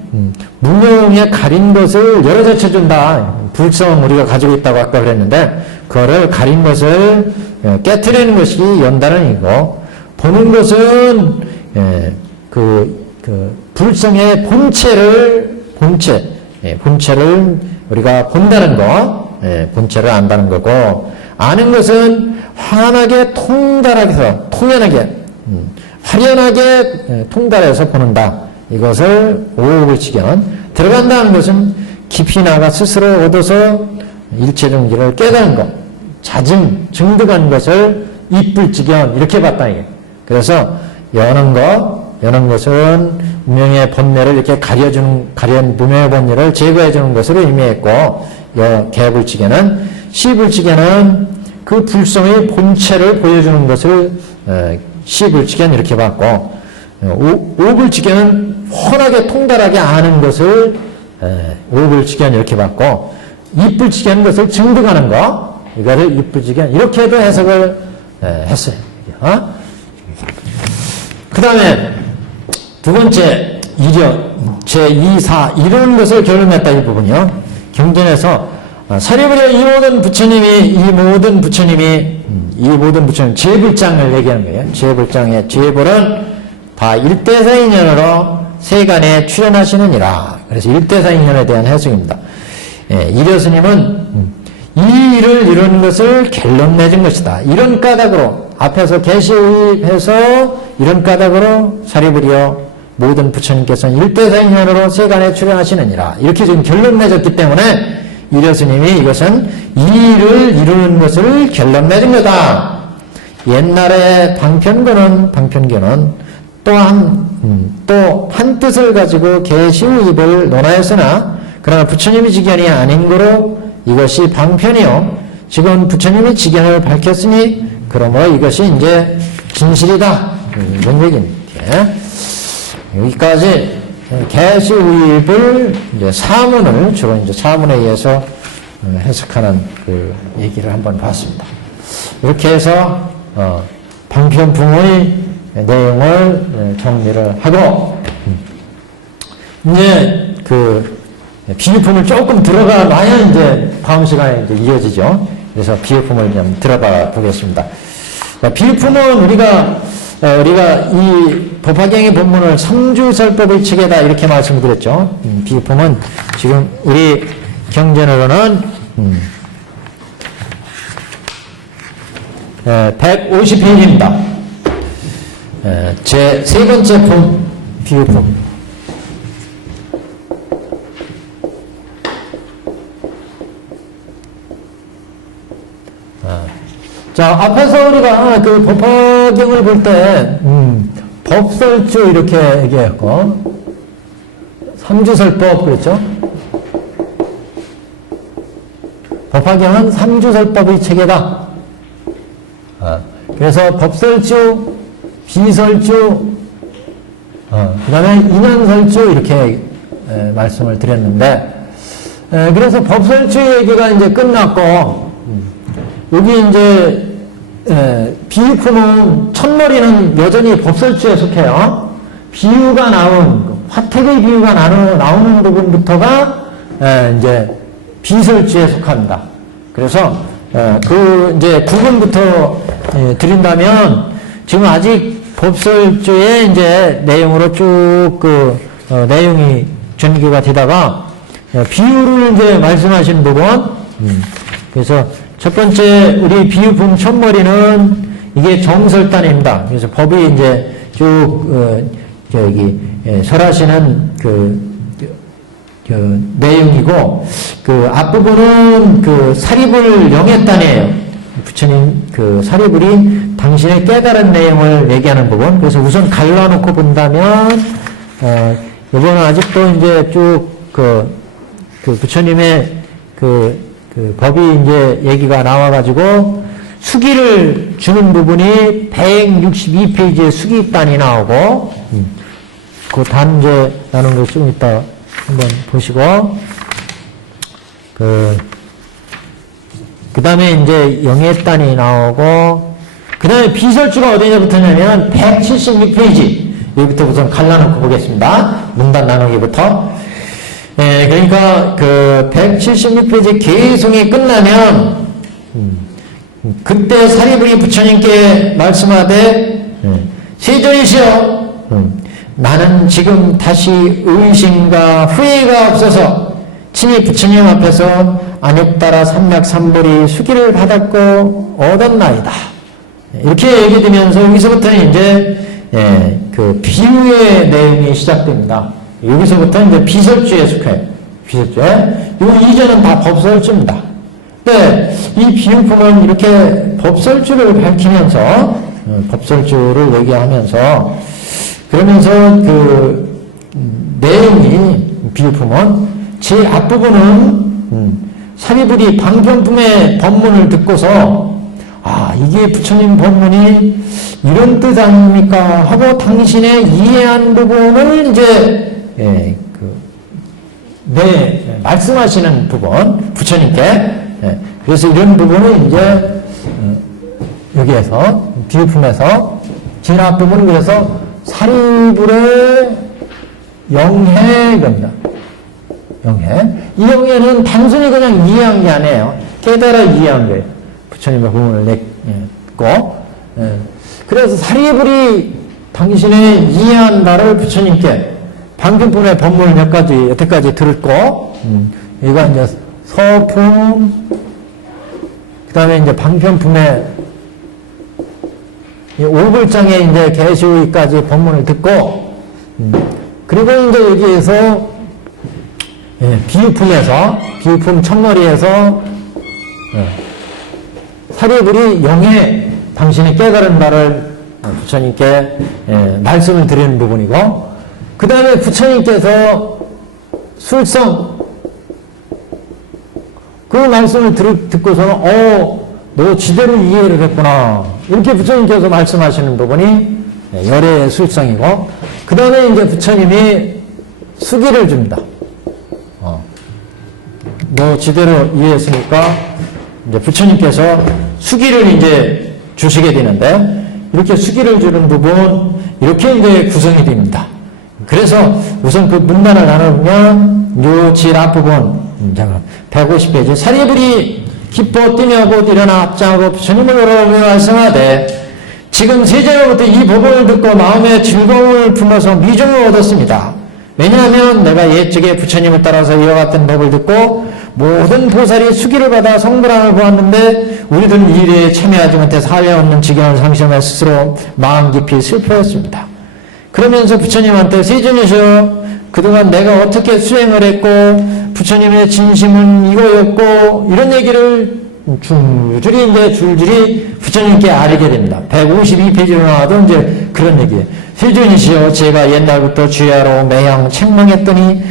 무명에 가린 것을 열어젖혀준다. 불성 우리가 가지고 있다고 아까 그랬는데 그거를 가린 것을 깨트리는 것이 연다는 이고 보는 것은 불성의 본체를 우리가 본다는 거, 본체를 안다는 거고 아는 것은 환하게 통달하게서 통연하게 화려하게 통달해서 보는다. 이것을 오급을지견. 들어간다는 것은 깊이 나가 스스로 얻어서 일체정지를 깨달은 것, 증득한 것을 이쁠지견 이렇게 봤다 이게. 그래서 여는 것은 무명의 번뇌를 이렇게 무명의 번뇌를 제거해주는 것으로 의미했고, 개불지견은 시불지견은 그 불성의 본체를 보여주는 것을 시불지견 이렇게 봤고, 오불지견은 훤하게 통달하게 아는 것을 오불지견 이렇게 봤고, 이불지견은 것을 증득하는 것, 이거를 이불지견 이렇게도 해석을 했어요. 그 다음에 두 번째 이력 제2, 4 이런 것을 결론냈다 이 부분이요. 경전에서 사리부리 이 모든 부처님이 제불장을 얘기하는 거예요. 제불장의 제불은 다 일대사인연으로 세간에 출연하시느니라. 그래서 일대사인연에 대한 해석입니다. 이려스님은 이 일을 이루는 것을 결론 맺은 것이다. 이런 까닭으로 앞에서 계시의해서 이런 까닭으로 사리부리여 모든 부처님께서는 일대사인연으로 세간에 출연하시느니라. 이렇게 지금 결론 맺었기 때문에 이려스님이 이것은 이 일을 이루는 것을 결론 맺은 거다. 옛날에 방편교는 또 한 뜻을 가지고 계시의입을 논하였으나 그러나 부처님이 직견이 아닌 거로 이것이 방편이요. 지금 부처님이 직견을 밝혔으니 그러므로 이것이 이제 진실이다. 이런 얘기입니다. 여기까지 계시의입을 이제 사문을 주로 이제 사문에 의해서 해석하는 그 얘기를 한번 봤습니다. 이렇게 해서 방편풍의 내용을 정리를 하고 이제 그 비유품을 조금 들어가 놔야 이제 다음 시간에 이제 이어지죠. 그래서 비유품을 좀 들어봐 보겠습니다. 비유품은 우리가 이 법화경의 본문을 삼주설법의 체계다 이렇게 말씀드렸죠. 비유품은 지금 우리 경전으로는 150페이지입니다. 제 세 번째 품 비유품. 자, 앞에서 우리가 그 법화경을 볼 때, 법설주 이렇게 얘기했고, 삼주설법 그랬죠? 법화경은 삼주설법의 체계다. 그래서 법설주, 비설주, 그 다음에 인연설주 이렇게 말씀을 드렸는데, 그래서 법설주 얘기가 이제 끝났고, 여기 이제 비유품은 첫머리는 여전히 법설주에 속해요. 비유가 화택의 비유가 나오는 부분부터가 이제 비설주에 속합니다. 그래서 그 이제 구분부터 드린다면 지금 아직 법설주의 이제 내용으로 쭉 내용이 전개가 되다가 비유를 이제 말씀하신 부분. 그래서 첫 번째 우리 비유품 첫머리는 이게 정설단입니다. 그래서 법이 이제 쭉 설하시는 내용이고 그 앞부분은 그 사리불 영해단이에요. 부처님 그 사리불이 당신의 깨달은 내용을 얘기하는 부분. 그래서 우선 갈라놓고 본다면 이번은 아직도 이제 쭉 그 부처님의 그 법이 이제 얘기가 나와가지고 수기를 주는 부분이 162페이지에 수기단이 나오고 그 단제 나눈 거 좀 이따 한번 보시고 그 다음에 이제 영예단이 나오고 그 다음에 비설주가 어디에 붙었냐면 176페이지 여기부터 우선 갈라놓고 보겠습니다. 문단 나누기부터. 그러니까 그 176페이지 개성이 끝나면 그때 사리부리 부처님께 말씀하되 세존이시여 나는 지금 다시 의심과 후회가 없어서 친히 부처님 앞에서 안욕 따라 삼맥삼벌이 수기를 받았고 얻었나이다. 이렇게 얘기 드리면서 여기서부터는 이제 그 비유의 내용이 시작됩니다. 여기서부터 이제 비설주에 속해요. 비설주에. 요 이전은 다 법설주입니다. 근데 이 비유품은 이렇게 법설주를 밝히면서 법설주를 얘기하면서 그러면서 그 내용이 비유품은 제 앞부분은 사리불이 방편품의 법문을 듣고서 이게 부처님 법문이 이런 뜻 아닙니까 하고 당신의 이해한 부분을 이제 말씀하시는 부분 부처님께 그래서 이런 부분을 이제 여기에서 비유품에서 제 앞부분은 그래서 사리불의 영해입니다. 영해. 이 영해는 단순히 그냥 이해한 게 아니에요. 깨달아 이해한 거예요. 부처님의 부분을 냈고. 그래서 사리불이 당신의 이해한 바를 부처님께 방편품의 법문을 몇 가지, 여태까지 들었고, 이거 이제 서품, 그 다음에 이제 방편품의 5글장에 이제 계시까지 법문을 듣고, 그리고 이제 여기에서 비유품 첫머리에서 사리불이 영해 당신이 깨달은 바를 부처님께 말씀을 드리는 부분이고 그 다음에 부처님께서 술성 그 말씀을 듣고서는 너 지대로 이해를 했구나 이렇게 부처님께서 말씀하시는 부분이 열애의 술성이고 그 다음에 이제 부처님이 수기를 줍니다. 너 지대로 이해했으니까 이제 부처님께서 수기를 이제 주시게 되는데 이렇게 수기를 주는 부분 이렇게 이제 구성이 됩니다. 그래서 우선 그 문단을 나눠보면 요 질 앞부분 150페이지 사리불이 기뻐 뛰며 곧 일어나 합장하고 부처님을 걸어오며 말씀하되 지금 세자로부터 이 법을 듣고 마음에 즐거움을 품어서 미종을 얻었습니다. 왜냐하면 내가 옛적에 부처님을 따라서 이와 같은 법을 듣고 모든 보살이 수기를 받아 성불함을 보았는데 우리들은 이 일에 참여하지 못해 사회 없는 지경을 상실하며 스스로 마음 깊이 슬퍼했습니다. 그러면서 부처님한테 세존이시여 그동안 내가 어떻게 수행을 했고 부처님의 진심은 이거였고 이런 얘기를 줄줄이 부처님께 아뢰게 됩니다. 152페이지로 나와도 이제 그런 얘기예요. 세존이시여 제가 옛날부터 주야로 매형 책망했더니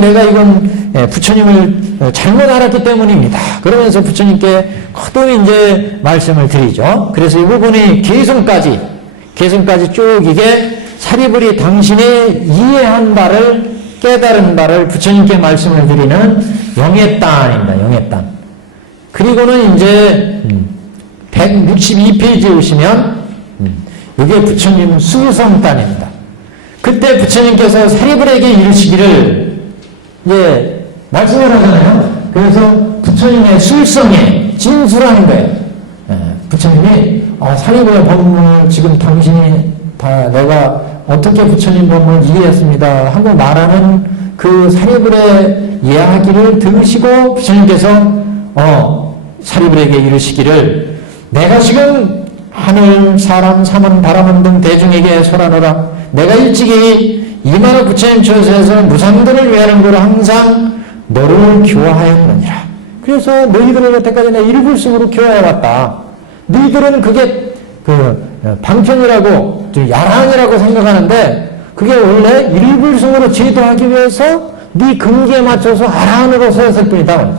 내가 이건 부처님을 잘못 알았기 때문입니다. 그러면서 부처님께 거듭 이제 말씀을 드리죠. 그래서 이 부분이 개성까지 쭉 이게 사리불이 당신의 이해한 바를 깨달은 바를 부처님께 말씀을 드리는 영예단입니다. 영예단. 그리고는 이제 162페이지에 오시면 이게 부처님 수성단입니다. 그때 부처님께서 사리불에게 이르시기를 이제 말씀을 하잖아요. 그래서 부처님의 술성에 진술하는 거예요. 부처님이 사리불의 법문을 지금 당신이 다 내가 어떻게 부처님 법문을 이해했습니다 하고 말하는 그 사리불의 이야기를 들으시고 부처님께서 사리불에게 이르시기를 내가 지금 하늘, 사람, 사문, 바람은 등 대중에게 설하노라. 내가 일찍이 이만한 부처님 처소에서 무상들을 위하는 거로 항상 너를 교화하였느니라. 그래서 너희들은 여태까지 내 일불승으로 교화해왔다. 너희들은 그게 방편이라고 야랑이라고 생각하는데 그게 원래 일불승으로 제도하기 위해서 네 근기에 맞춰서 아라한으로 서였을 뿐이다.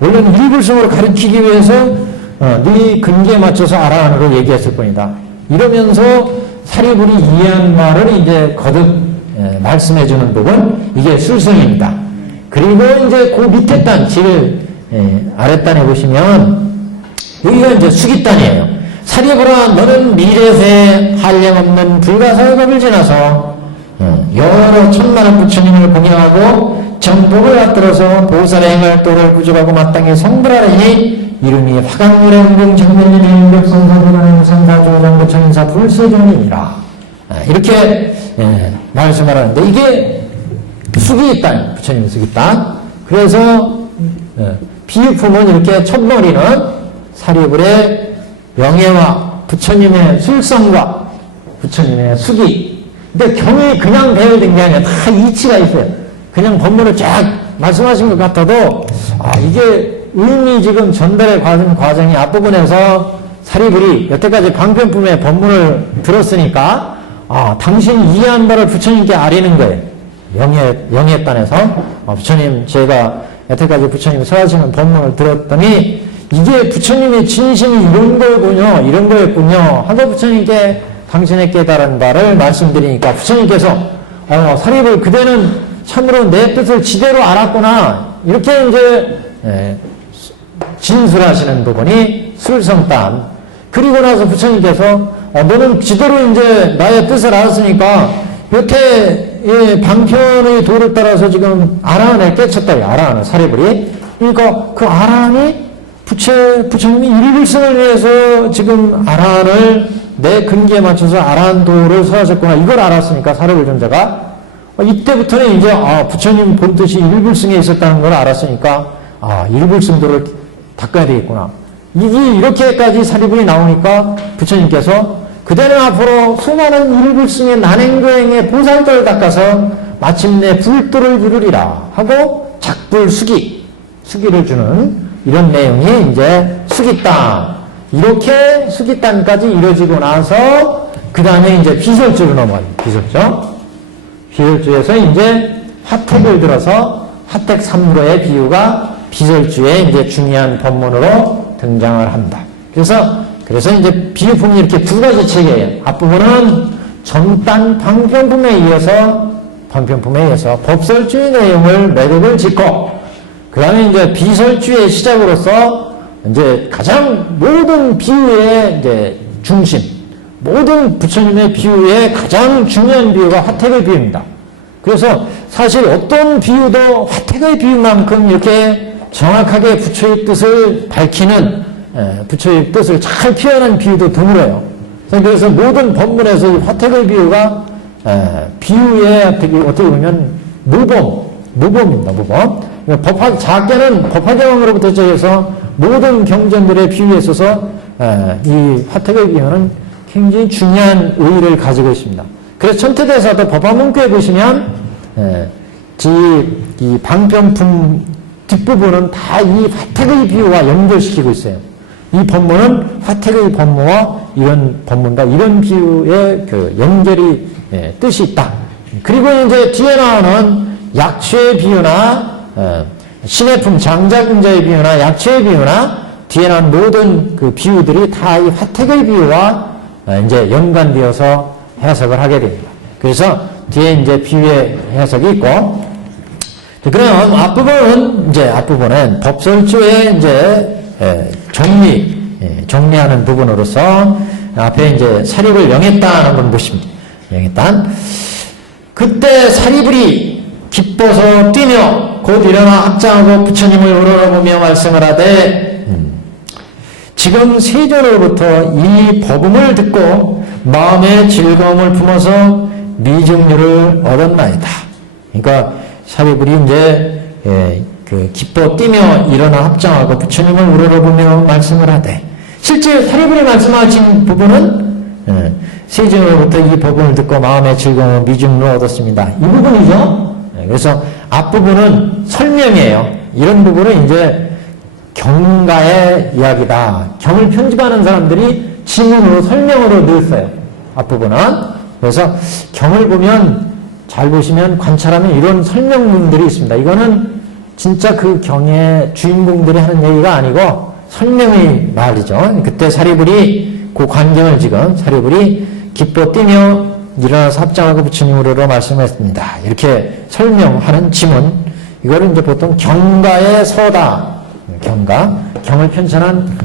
원래는 일불승으로 가르치기 위해서 네 근기에 맞춰서 아라한으로 얘기했을 뿐이다. 이러면서 사리불이 이해한 말을 이제 거듭 말씀해주는 부분 이게 술성입니다. 그리고 이제 그 밑에 단, 아랫단에 보시면 여기가 이제 수기단이에요. 사리불아 너는 미래세 한량없는 불가사의 법을 지나서 여러 천만한 부처님을 공양하고 정법을 받들어서 보살의 행할 도를 부족하고 마땅히 성불하리니 이름이 화강물의 운동 정면의 인격성사조라는 상사조정부처인사 불세종이니라. 이렇게 말씀을 하는데 이게 수기단, 부처님의 수기단. 그래서 비유품은 이렇게 첫머리는 사리불의 명예와 부처님의 술성과 부처님의 수기. 근데 경이 그냥 배열된 게 아니라 다 이치가 있어요. 그냥 법문을 쫙 말씀하신 것 같아도 이게 의미 지금 전달의 과정이 앞부분에서 사리불이 여태까지 방편품의 법문을 들었으니까 당신이 이해한 바를 부처님께 아뢰는 거예요. 영예단에서 부처님 제가 여태까지 부처님이 설하시는 법문을 들었더니 이게 부처님의 진심이 이런 거군요. 이런 거였군요. 하고 부처님께 당신의 깨달은 바를 말씀드리니까 부처님께서 사리불 그대는 참으로 내 뜻을 지대로 알았구나. 이렇게 이제 진술하시는 부분이 술성단. 그리고 나서 부처님께서 너는 지대로 이제 나의 뜻을 알았으니까 여태 방편의 도를 따라서 지금 아라한에 깨쳤다. 아라한은 사리불이. 그러니까 그 아라한이 부처님이 일일승을 위해서 지금 아라한을 내 근기에 맞춰서 아라한 도를 설하셨구나. 이걸 알았으니까 사리불 존자가 이때부터는 이제 부처님 본뜻이 일불승에 있었다는 걸 알았으니까 일불승도를 닦아야 되겠구나. 이게 이렇게까지 사리불이 나오니까 부처님께서 그대는 앞으로 수많은 일불승의 난행거행의 보살도를 닦아서 마침내 불도를 이루리라 하고 작불 수기를 주는 이런 내용이 이제 수기단. 이렇게 수기단까지 이루어지고 나서 그 다음에 이제 비설주로 넘어가요. 비설주에서 이제 화택을 들어서 화택 3도의 비유가 비설주의 이제 중요한 법문으로 등장을 한다. 그래서 이제 비유품이 이렇게 두 가지 체계예요. 앞부분은 전단 방편품에 이어서 법설주의 내용을 매듭을 짓고 그 다음에 이제 비설주의 시작으로서 이제 가장 모든 비유의 이제 중심, 모든 부처님의 비유의 가장 중요한 비유가 화택의 비유입니다. 그래서 사실 어떤 비유도 화택의 비유만큼 이렇게 정확하게 부처의 뜻을 밝히는 부처의 뜻을 잘 표현한 비유도 드물어요. 그래서 모든 법문에서 화택의 비유가 비유의 어떻게 보면 모범입니다. 모범. 작게는 법화경으로부터 시작해서 모든 경전들의 비유에 있어서 이 화택의 비유는 굉장히 중요한 의의를 가지고 있습니다. 그래서 천태대사도 법화문구에 보시면 이 방편품 뒷부분은 다 이 화택의 비유와 연결시키고 있어요. 이 법문은 화택의 법문과 이런 법문과 이런 비유의 그 연결이 뜻이 있다. 그리고 이제 뒤에 나오는 약취의 비유나 신해품 장자금자의 비유나 약취의 비유나 뒤에 나온 모든 그 비유들이 다 이 화택의 비유와 이제 연관되어서 해석을 하게 됩니다. 그래서 뒤에 이제 비유의 해석이 있고, 그럼 앞부분은 법설주의 이제 정리하는 부분으로서 앞에 이제 사리불 영했다는 건 보십니다. 영했단. 그때 사리불이 기뻐서 뛰며 곧 일어나 합장하고 부처님을 우러러보며 말씀을 하되 지금 세존으로부터 이 법음을 듣고 마음의 즐거움을 품어서 미증류를 얻었나이다. 그러니까 사리불이 이제 기뻐 뛰며 일어나 합장하고 부처님을 우러러보며 말씀을 하되, 실제 사리불이 말씀하신 부분은 세존으로부터 이 법음을 듣고 마음의 즐거움을 미증류를 얻었습니다. 이 부분이죠. 그래서 앞부분은 설명이에요. 이런 부분은 이제 경가의 이야기다. 경을 편집하는 사람들이 지문으로 설명으로 늘 써요. 앞부분은. 그래서 경을 보면 잘 보시면 관찰하면 이런 설명문들이 있습니다. 이거는 진짜 그 경의 주인공들이 하는 얘기가 아니고 설명의 말이죠. 그때 사리불이 그 광경을 지금 사리불이 기뻐 뛰며 일어나서 합장하고 부처님으로 말씀했습니다. 이렇게 설명하는 지문, 이거를 이제 보통 경가의 서다. 경을 편찬한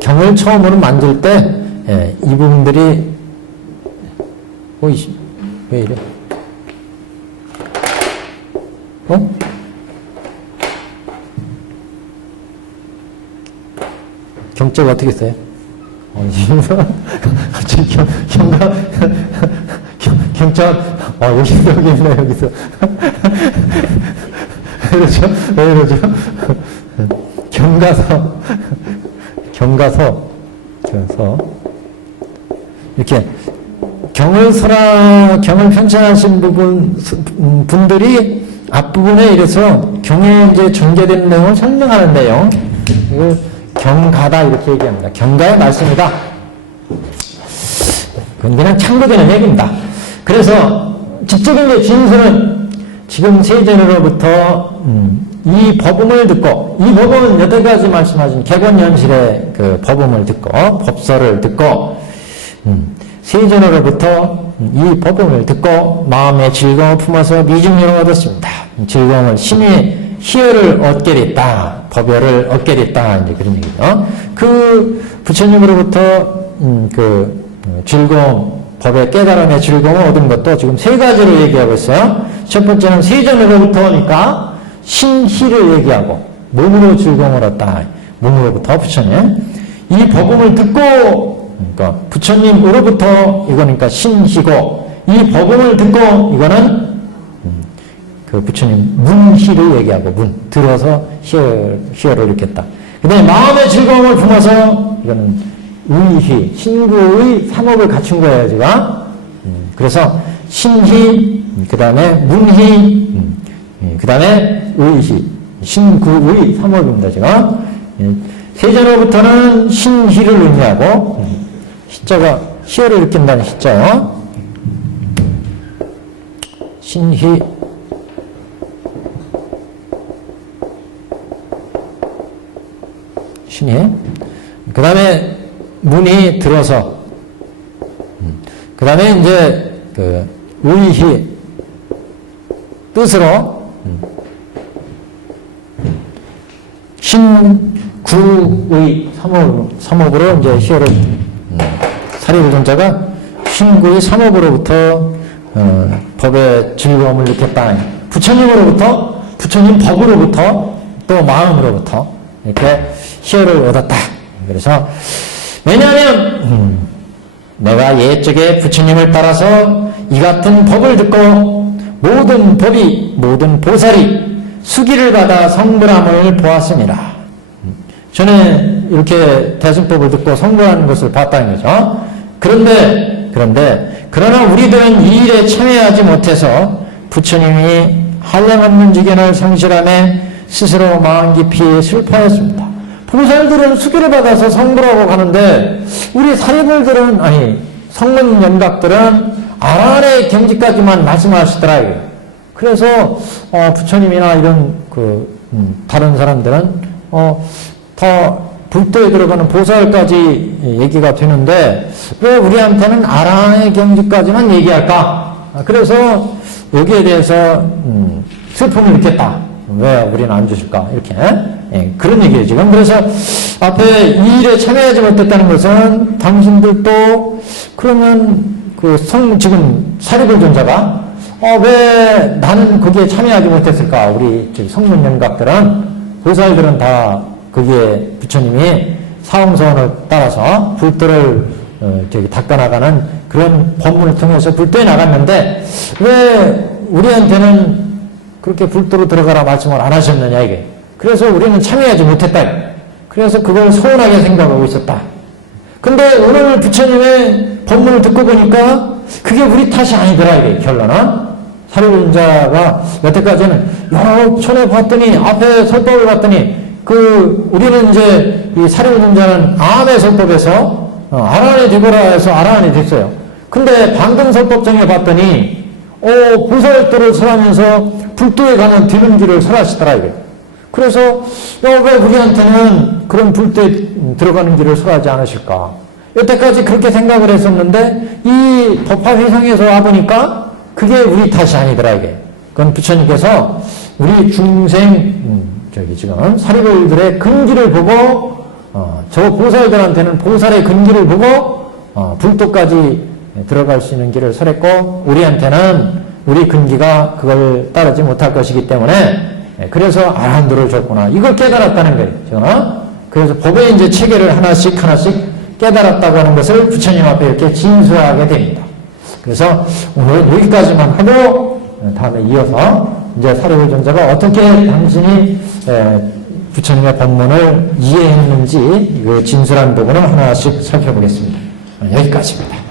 경을 처음으로 만들 때 이 부분들이 왜 이래? 경자가 어떻게 써요? 갑자기 경자, 여기 있네, 여기서. 왜 이러죠? 왜 이러죠? 경가서. 이렇게, 경을 편찬하신 분들이 앞부분에 이래서 경에 이제 전개된 내용을 설명하는 내용, 이걸 경가다 이렇게 얘기합니다. 경가의 말씀이다. 그건 그냥 참고되는 얘기입니다. 그래서 직접인 게 진술은 지금 세존으로부터 이 법음을 듣고, 이 법음은 여태까지 말씀하신 객원연실의 그 법음을 듣고, 법서를 듣고, 세존으로부터 이 법음을 듣고 마음의 즐거움을 품어서 미중료를 얻었습니다. 즐거움을 심히 희열을 얻게 됐다. 법열을 얻게 됐다. 이제 그런 얘기죠. 그 부처님으로부터 그 즐거움, 법의 깨달음의 즐거움을 얻은 것도 지금 세 가지로 얘기하고 있어요. 첫 번째는 세존으로부터니까 신희를 얘기하고 몸으로 즐거움을 얻다. 몸으로부터 부처님. 이 법음을 듣고 그러니까 부처님으로부터 이거니까 신희고 이 법음을 듣고 이거는 그 부처님 문희를 얘기하고 들어서 희열을 일으켰다. 그 다음에 마음의 즐거움을 품어서 이거는 의희, 신구의 삼업을 갖춘 거예요, 제가. 그래서 신희, 그 다음에 문희, 그 다음에 의희, 신구의 삼업입니다, 제가. 세전으로부터는 신희를 의미하고, 희자가 희열을 일으킨다는 희자요. 신희, 신희. 그 다음에 문이 들어서, 그 다음에 이제 그 의희 뜻으로 신구의 삼업으로 이제 희열을 사리불전자가 신구의 삼업으로부터 법의 즐거움을 느꼈다. 부처님으로부터, 부처님 법으로부터 또 마음으로부터 이렇게 희열을 얻었다. 그래서 왜냐하면 내가 옛적에 부처님을 따라서 이 같은 법을 듣고 모든 법이 모든 보살이 수기를 받아 성불함을 보았습니다. 전에 이렇게 대승법을 듣고 성불하는 것을 봤다는 거죠. 그러나 우리들은 이 일에 참여하지 못해서 부처님이 한량없는 지견을 성실함에 스스로 마음 깊이 슬퍼했습니다. 보살들은 수기를 받아서 성불하고 가는데 우리 사리불들은 성문연각들은 아란의 경지까지만 말씀하시더라. 그래서 부처님이나 이런 다른 사람들은 더 불도에 들어가는 보살까지 얘기가 되는데 왜 우리한테는 아란의 경지까지만 얘기할까? 그래서 여기에 대해서 슬픔을 느꼈다. 왜 우리는 안 주실까? 이렇게. 그런 얘기예요, 지금. 그래서 앞에 이 일에 참여하지 못했다는 것은 당신들도 그러면 지금 사리불존자가 왜 나는 거기에 참여하지 못했을까? 우리 성문연각들은, 보살들은 다 거기에 부처님이 사홍서원을 따라서 불도를 닦아나가는 그런 법문을 통해서 불도에 나갔는데 왜 우리한테는 그렇게 불도로 들어가라 말씀을 안 하셨느냐, 이게. 그래서 우리는 참여하지 못했다. 그래서 그걸 서운하게 생각하고 있었다. 근데 오늘 부처님의 법문을 듣고 보니까 그게 우리 탓이 아니더라, 이게, 결론은. 사리불자가 여태까지는 여러 천에 봤더니, 앞에 설법을 봤더니, 우리는 이제, 이 사리불자는 암의 설법에서, 아란이 되거라 해서 아란이 됐어요. 근데 방금 설법정에 봤더니, 보살도를 설하면서 불도에 가는 뒤는 길을 설하시더라, 이게. 그래서, 왜 우리한테는 그런 불도에 들어가는 길을 설하지 않으실까? 여태까지 그렇게 생각을 했었는데, 이 법화회상에서 와보니까, 그게 우리 탓이 아니더라, 이게. 그건 부처님께서 우리 중생, 지금 사리불들의 근기를 보고, 저 보살들한테는 보살의 근기를 보고, 불도까지 들어갈 수 있는 길을 설했고, 우리한테는 우리 근기가 그걸 따르지 못할 것이기 때문에, 그래서 아란도를 줬구나. 이걸 깨달았다는 거예요. 지금. 그래서 법의 이제 체계를 하나씩 깨달았다고 하는 것을 부처님 앞에 이렇게 진술하게 됩니다. 그래서 오늘은 여기까지만 하고 다음에 이어서 이제 사료의 존자가 어떻게 당신이 부처님의 법문을 이해했는지 그 진술한 부분을 하나씩 살펴보겠습니다. 여기까지입니다.